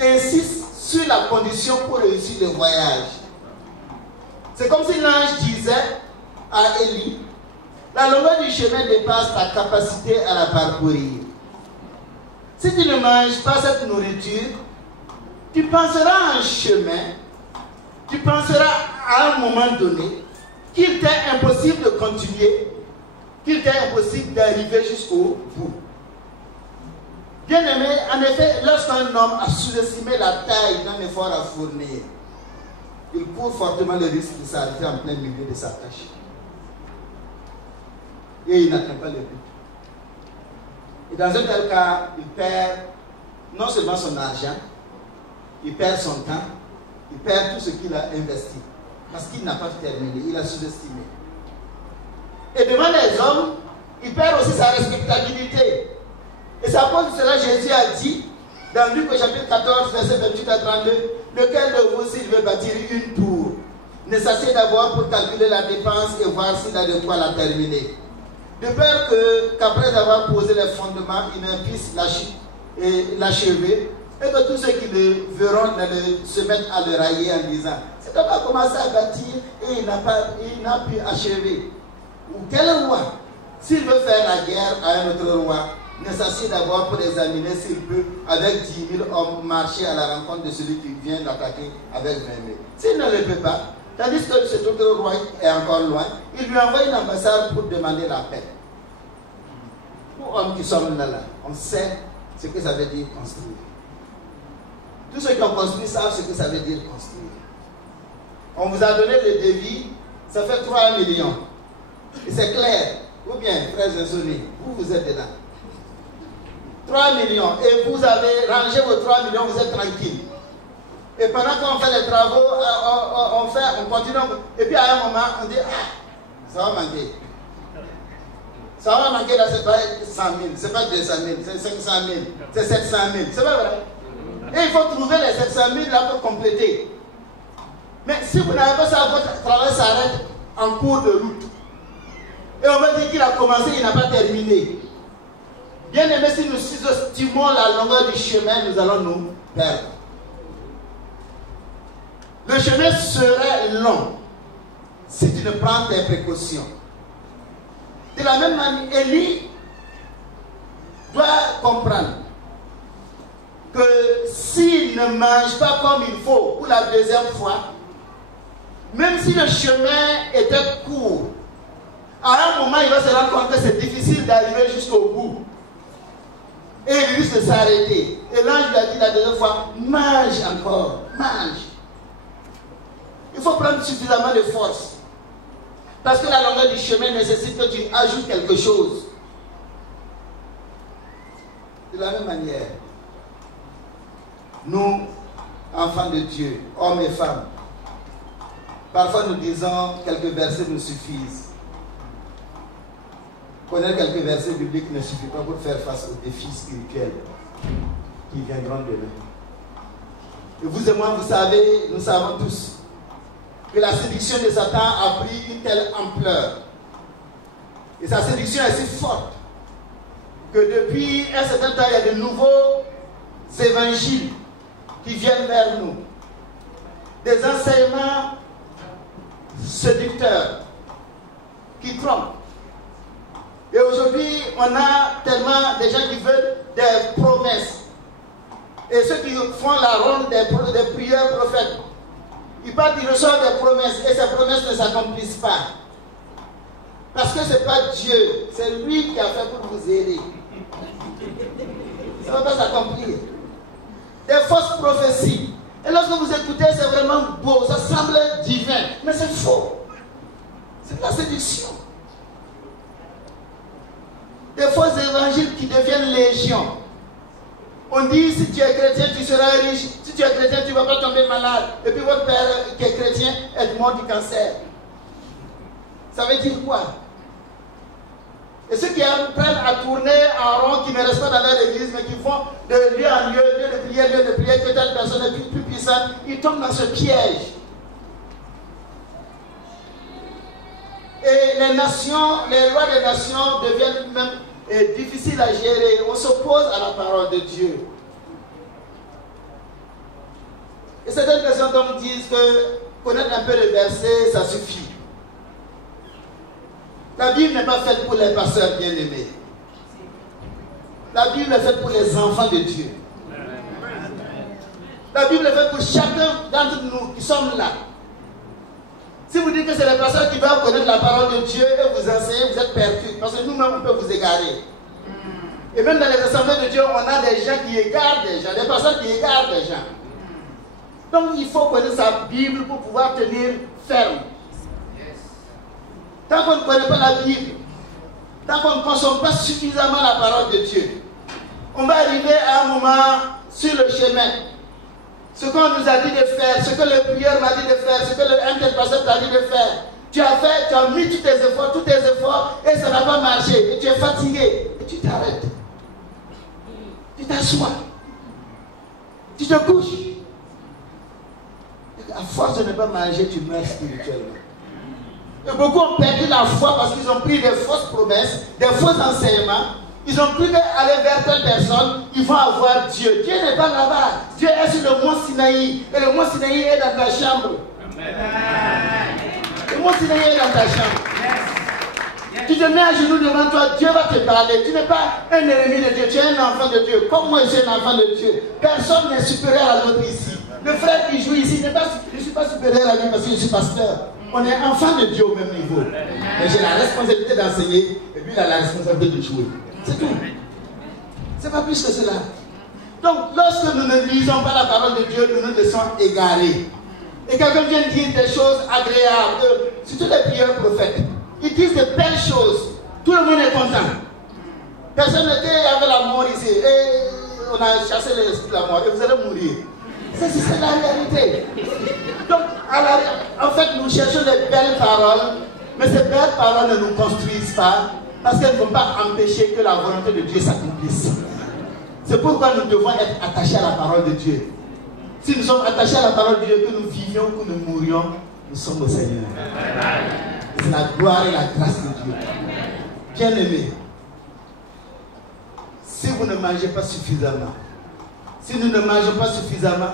insistent sur la condition pour réussir le voyage. C'est comme si l'ange disait à Élie, la longueur du chemin dépasse ta capacité à la parcourir. Si tu ne manges pas cette nourriture, tu penseras à un chemin, tu penseras à un moment donné qu'il t'est impossible de continuer, qu'il t'est impossible d'arriver jusqu'au bout. Bien aimé, en effet, lorsqu'un homme a sous-estimé la taille d'un effort à fournir, il court fortement le risque de s'arrêter en plein milieu de sa tâche. Et il n'atteint pas le but. Et dans un tel cas, il perd non seulement son argent, il perd son temps, il perd tout ce qu'il a investi. Parce qu'il n'a pas terminé, il a sous-estimé. Et devant les hommes, il perd aussi sa respectabilité. Et c'est à cause de cela Jésus a dit, dans Luc au chapitre 14, verset 28 à 32, lequel de vous, s'il veut bâtir une tour, ne s'assied d'abord pour calculer la dépense et voir s'il a de quoi la terminer. De peur qu'après avoir posé les fondements, il ne puisse l'achever, et que tous ceux qui le verront se mettent à le railler en disant, cet homme a commencé à bâtir et il n'a pu achever. Ou quel roi, s'il veut faire la guerre à un autre roi, ne s'assied d'abord pour examiner s'il peut, avec 10 000 hommes, marcher à la rencontre de celui qui vient l'attaquer avec 20 000. S'il ne le peut pas, tandis que cet autre roi est encore loin, il lui envoie une ambassade pour demander la paix. Nous, hommes qui sommes là, on sait ce que ça veut dire construire. Tous ceux qui ont construit savent ce que ça veut dire construire. On vous a donné le devis, ça fait 3 millions. Et c'est clair. Ou bien, frères insoumis, vous êtes dedans. 3 millions. Et vous avez rangé vos 3 millions, vous êtes tranquille. Et pendant qu'on fait les travaux, on continue. Et puis à un moment, on dit, ah, ça va manquer. Ça va manquer là, c'est pas 100 000, c'est pas 200 000, c'est 500 000, c'est 700 000. C'est pas vrai? Et il faut trouver les 700 000 là pour compléter. Mais si vous n'avez pas ça, votre travail s'arrête en cours de route. Et on va dire qu'il a commencé, il n'a pas terminé. Bien aimé, si nous sous-estimons la longueur du chemin, nous allons nous perdre. Le chemin serait long si tu ne prends tes précautions. De la même manière, Élie doit comprendre que s'il ne mange pas comme il faut pour la deuxième fois, même si le chemin était court, à un moment il va se rendre compte que c'est difficile d'arriver jusqu'au bout. Et il risque de s'arrêter. Et l'ange lui a dit la deuxième fois, mange encore, mange. Il faut prendre suffisamment de force. Parce que la longueur du chemin nécessite que tu ajoutes quelque chose. De la même manière, nous, enfants de Dieu, hommes et femmes, parfois nous disons quelques versets nous suffisent. Connaître quelques versets bibliques ne suffit pas pour faire face aux défis spirituels qui viendront demain. Et vous et moi, vous savez, nous savons tous que la séduction de Satan a pris une telle ampleur. Et sa séduction est si forte que depuis un certain temps, il y a de nouveaux évangiles qui viennent vers nous. Des enseignements séducteurs qui trompent. Et aujourd'hui, on a tellement de gens qui veulent des promesses. Et ceux qui font la ronde des prières prophètes, ils partent, ils reçoivent des promesses et ces promesses ne s'accomplissent pas. Parce que ce n'est pas Dieu, c'est lui qui a fait pour vous aider. Ça ne va pas s'accomplir. Des fausses prophéties. Et lorsque vous écoutez, c'est vraiment beau, ça semble divin, mais c'est faux. C'est de la séduction. Des faux évangiles qui deviennent légion. On dit, si tu es chrétien, tu seras riche. Si tu es chrétien, tu ne vas pas tomber malade. Et puis votre père qui est chrétien est mort du cancer. Ça veut dire quoi? Et ceux qui apprennent à tourner en rond, qui ne restent pas dans leur église, mais qui font de lieu en lieu, lieu de prière, que telle personne est plus puissante, ils tombent dans ce piège. Et les nations, les lois des nations deviennent même difficiles à gérer. On s'oppose à la parole de Dieu. Et certaines personnes donc disent que connaître un peu le verset, ça suffit. La Bible n'est pas faite pour les pasteurs bien-aimés. La Bible est faite pour les enfants de Dieu. La Bible est faite pour chacun d'entre nous qui sommes là. Si vous dites que c'est les pasteurs qui doivent connaître la parole de Dieu et vous enseigner, vous êtes perdus. Parce que nous-mêmes, on peut vous égarer. Et même dans les assemblées de Dieu, on a des gens qui égarent des gens, des pasteurs qui égarent des gens. Donc il faut connaître sa Bible pour pouvoir tenir ferme. Tant qu'on ne connaît pas la Bible, tant qu'on ne consomme pas suffisamment la parole de Dieu, on va arriver à un moment sur le chemin. Ce qu'on nous a dit de faire, ce que le prieur m'a dit de faire, ce que l'interprète t'a dit de faire. Tu as fait, tu as mis tous tes efforts, et ça n'a pas marché. Et tu es fatigué. Et tu t'arrêtes. Tu t'assois. Tu te couches. Et à force de ne pas manger, tu meurs spirituellement. Et beaucoup ont perdu la foi parce qu'ils ont pris des fausses promesses, des faux enseignements. Ils ont cru qu'aller vers telle personne, ils vont avoir Dieu. Dieu n'est pas là-bas. Dieu est sur le mont Sinaï. Et le mont Sinaï est dans ta chambre. Le mont Sinaï est dans ta chambre. Tu te mets à genoux devant toi, Dieu va te parler. Tu n'es pas un ennemi de Dieu, tu es un enfant de Dieu. Comme moi, je suis un enfant de Dieu. Personne n'est supérieur à l'autre ici. Le frère qui joue ici, je ne suis pas supérieur à lui parce que je suis pasteur. On est enfant de Dieu au même niveau. Mais j'ai la responsabilité d'enseigner et lui, il a la responsabilité de jouer. C'est tout. C'est pas plus que cela. Donc, lorsque nous ne lisons pas la parole de Dieu, nous nous laissons égarer. Et quelqu'un vient dire des choses agréables, surtout les prieurs prophètes. Ils disent de belles choses. Tout le monde est content. Personne n'était avec la mort ici. Et on a chassé l'esprit de la mort et vous allez mourir. C'est la réalité. Donc, en fait, nous cherchons des belles paroles, mais ces belles paroles ne nous construisent pas parce qu'elles ne vont pas empêcher que la volonté de Dieu s'accomplisse. C'est pourquoi nous devons être attachés à la parole de Dieu. Si nous sommes attachés à la parole de Dieu, que nous vivions ou que nous mourions, nous sommes au Seigneur. C'est la gloire et la grâce de Dieu. Bien-aimés, si vous ne mangez pas suffisamment, si nous ne mangeons pas suffisamment,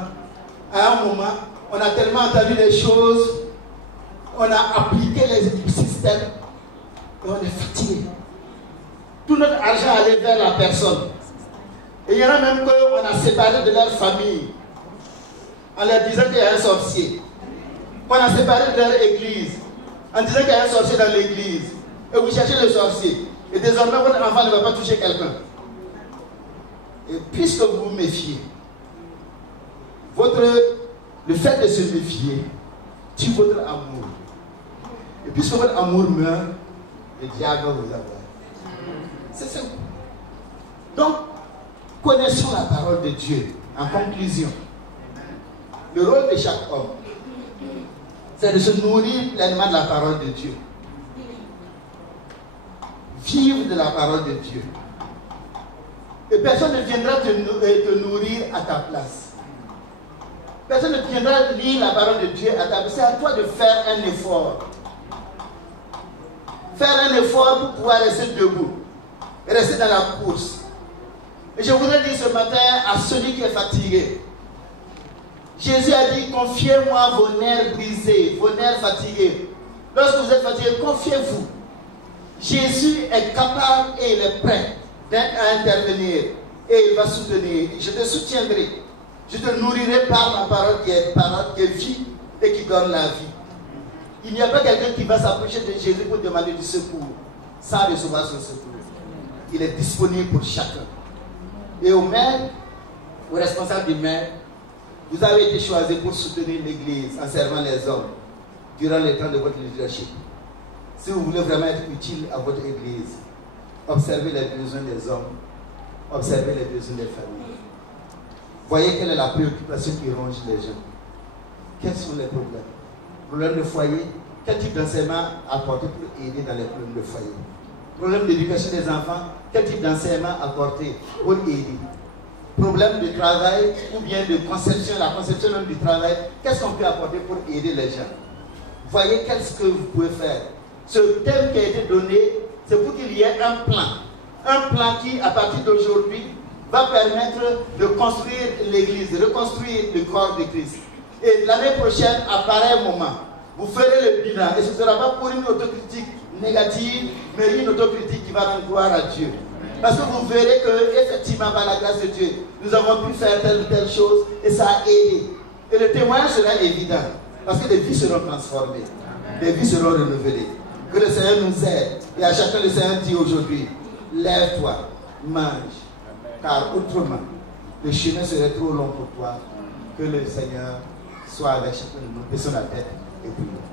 à un moment, on a tellement entendu des choses, on a appliqué les systèmes et on est fatigué. Tout notre argent allait vers la personne. Et il y en a même qu'on a séparé de leur famille en leur disant qu'il y a un sorcier. On a séparé de leur église en disant qu'il y a un sorcier dans l'église. Et vous cherchez le sorcier. Et désormais, votre enfant ne va pas toucher quelqu'un. Et puisque vous vous méfiez, le fait de se méfier tue votre amour. Et puisque votre amour meurt, le diable va vous avoir. C'est ça. Donc, connaissons la parole de Dieu. En conclusion, le rôle de chaque homme, c'est de se nourrir pleinement de la parole de Dieu. Vivre de la parole de Dieu. Et personne ne viendra te nourrir à ta place. Personne ne viendra lire la parole de Dieu à ta place. C'est à toi de faire un effort. Faire un effort pour pouvoir rester debout. Et rester dans la course. Et je voudrais dire ce matin à celui qui est fatigué. Jésus a dit, confiez-moi vos nerfs brisés, vos nerfs fatigués. Lorsque vous êtes fatigué, confiez-vous. Jésus est capable et il est prêt à intervenir. Et il va soutenir. Je te soutiendrai. Je te nourrirai par ma parole qui est vie et qui donne la vie. Il n'y a pas quelqu'un qui va s'approcher de Jésus pour demander du secours sans recevoir son secours. Il est disponible pour chacun. Et au maire, aux responsables du maire, vous avez été choisi pour soutenir l'Église en servant les hommes durant le temps de votre leadership. Si vous voulez vraiment être utile à votre Église, observez les besoins des hommes, observez les besoins des familles. Voyez quelle est la préoccupation qui ronge les gens. Quels sont les problèmes? Problèmes de foyer? Quel type d'enseignement apporter pour aider dans les problèmes de foyer? Problème d'éducation des enfants? Quel type d'enseignement apporter pour aider? Problème de travail ou bien de conception, la conception même du travail, qu'est-ce qu'on peut apporter pour aider les gens? Voyez qu'est-ce que vous pouvez faire. Ce thème qui a été donné, c'est pour qu'il y ait un plan. Un plan qui, à partir d'aujourd'hui, va permettre de construire l'Église, de reconstruire le corps de Christ. Et l'année prochaine, à pareil moment, vous ferez le bilan. Et ce ne sera pas pour une autocritique négative, mais une autocritique qui va rendre gloire à Dieu. Parce que vous verrez que, effectivement, par la grâce de Dieu, nous avons pu faire telle ou telle chose et ça a aidé. Et le témoignage sera évident. Parce que des vies seront transformées. Des vies seront renouvelées. Que le Seigneur nous aide. Et à chacun, le Seigneur dit aujourd'hui, lève-toi, mange. Car autrement, le chemin serait trop long pour toi. Que le Seigneur soit avec chacun de nous, baissons la tête et prions.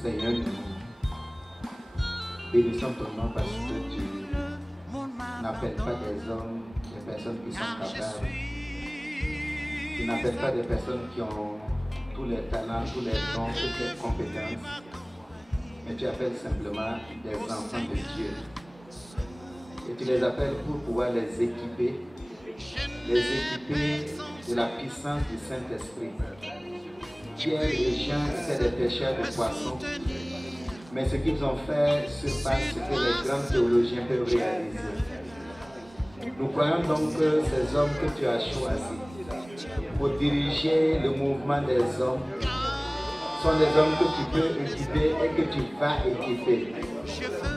Seigneur, nous bénissons ton nom parce que tu n'appelles pas des hommes, des personnes qui sont capables. Tu n'appelles pas des personnes qui ont tous les talents, tous les dons, toutes les compétences. Mais tu appelles simplement des enfants de Dieu. Et tu les appelles pour pouvoir les équiper de la puissance du Saint-Esprit. Pierre et Jean étaient des pêcheurs de poissons, mais ce qu'ils ont fait surpasse ce que les grands théologiens peuvent réaliser. Nous croyons donc que ces hommes que tu as choisis pour diriger le mouvement des hommes sont des hommes que tu peux équiper et que tu vas équiper.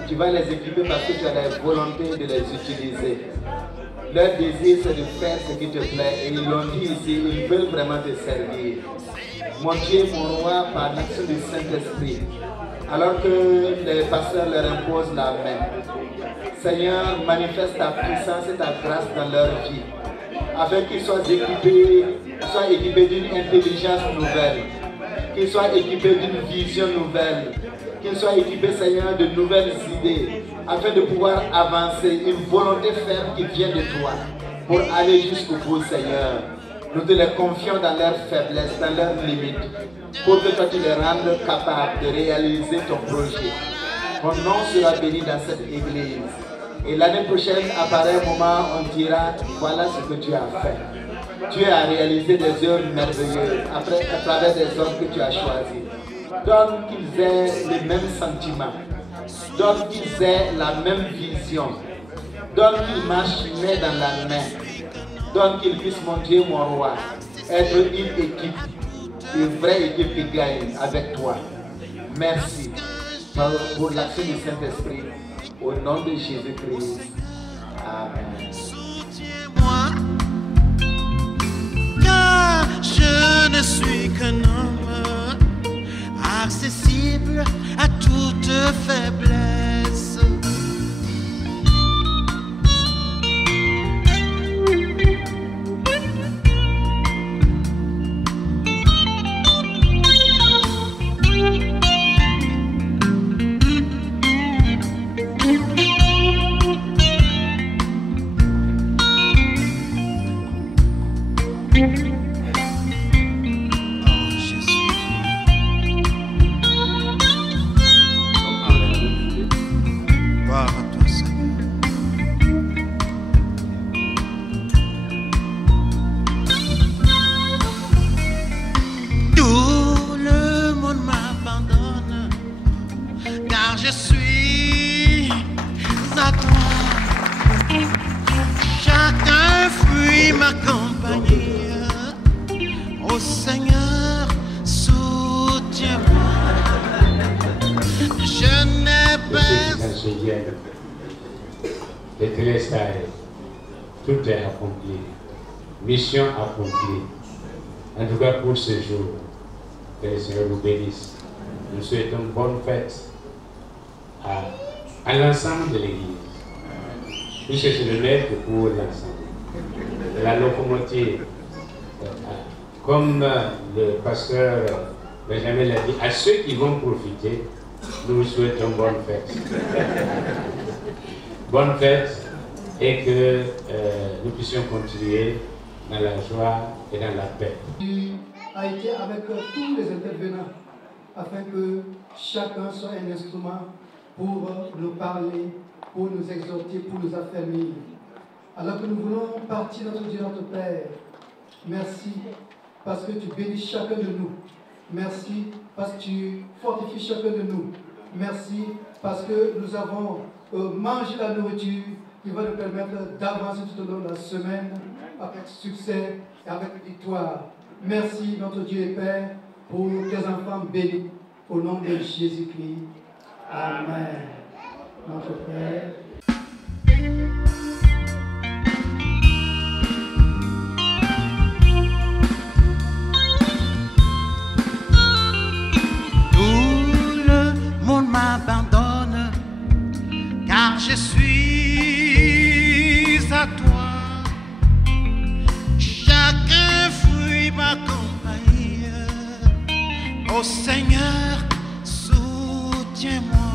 Tu vas les équiper parce que tu as la volonté de les utiliser. Leur désir, c'est de faire ce qui te plaît. Et ils l'ont dit ici, ils veulent vraiment te servir. Mon Dieu, mon roi, par l'action du Saint-Esprit, alors que les pasteurs leur imposent la main, Seigneur, manifeste ta puissance et ta grâce dans leur vie, afin qu'ils soient équipés soit équipé d'une intelligence nouvelle, qu'il soit équipé d'une vision nouvelle, qu'il soit équipé, Seigneur, de nouvelles idées, afin de pouvoir avancer, une volonté ferme qui vient de toi, pour aller jusqu'au bout, Seigneur. Nous te les confions dans leurs faiblesses, dans leurs limites, pour que toi tu les rendes capables de réaliser ton projet. Ton nom sera béni dans cette église. Et l'année prochaine, à pareil moment, on dira, voilà ce que tu as fait. Tu as réalisé des œuvres merveilleuses à travers des hommes que tu as choisis. Donne qu'ils aient les mêmes sentiments. Donne qu'ils aient la même vision. Donne qu'ils marchent main dans la main. Donne qu'ils puissent montrer, mon roi, être une équipe, une vraie équipe qui gagne avec toi. Merci pour l'action du Saint-Esprit. Au nom de Jésus-Christ. Amen. Soutiens-moi, car je ne suis qu'un homme accessible à toute faiblesse. Je suis à toi. Chacun fuit ma compagnie. Ô Seigneur, soutiens-moi. Je n'ai pas. Les téléstars, tout est accompli. Mission accomplie. En tout cas pour ce jour, que le Seigneur vous bénisse. Nous souhaitons une bonne fête à l'ensemble de l'Église. Puisque c'est le maître pour l'ensemble. La locomotive, comme le pasteur Benjamin l'a dit, à ceux qui vont profiter, nous vous souhaitons bonne fête. Bonne fête et que nous puissions continuer dans la joie et dans la paix. Il a été avec tous les intervenants afin que chacun soit un instrument pour nous parler, pour nous exhorter, pour nous affermir. Alors que nous voulons partir, notre Dieu, notre Père, merci parce que tu bénis chacun de nous. Merci parce que tu fortifies chacun de nous. Merci parce que nous avons mangé la nourriture qui va nous permettre d'avancer tout au long de la semaine avec succès et avec victoire. Merci, notre Dieu et Père, pour tes enfants bénis. Au nom de Jésus-Christ. Amen. Notre Père. Tout le monde m'abandonne, car je suis à toi. Chacun fuit ma compagnie. Ô Seigneur, soutiens-moi.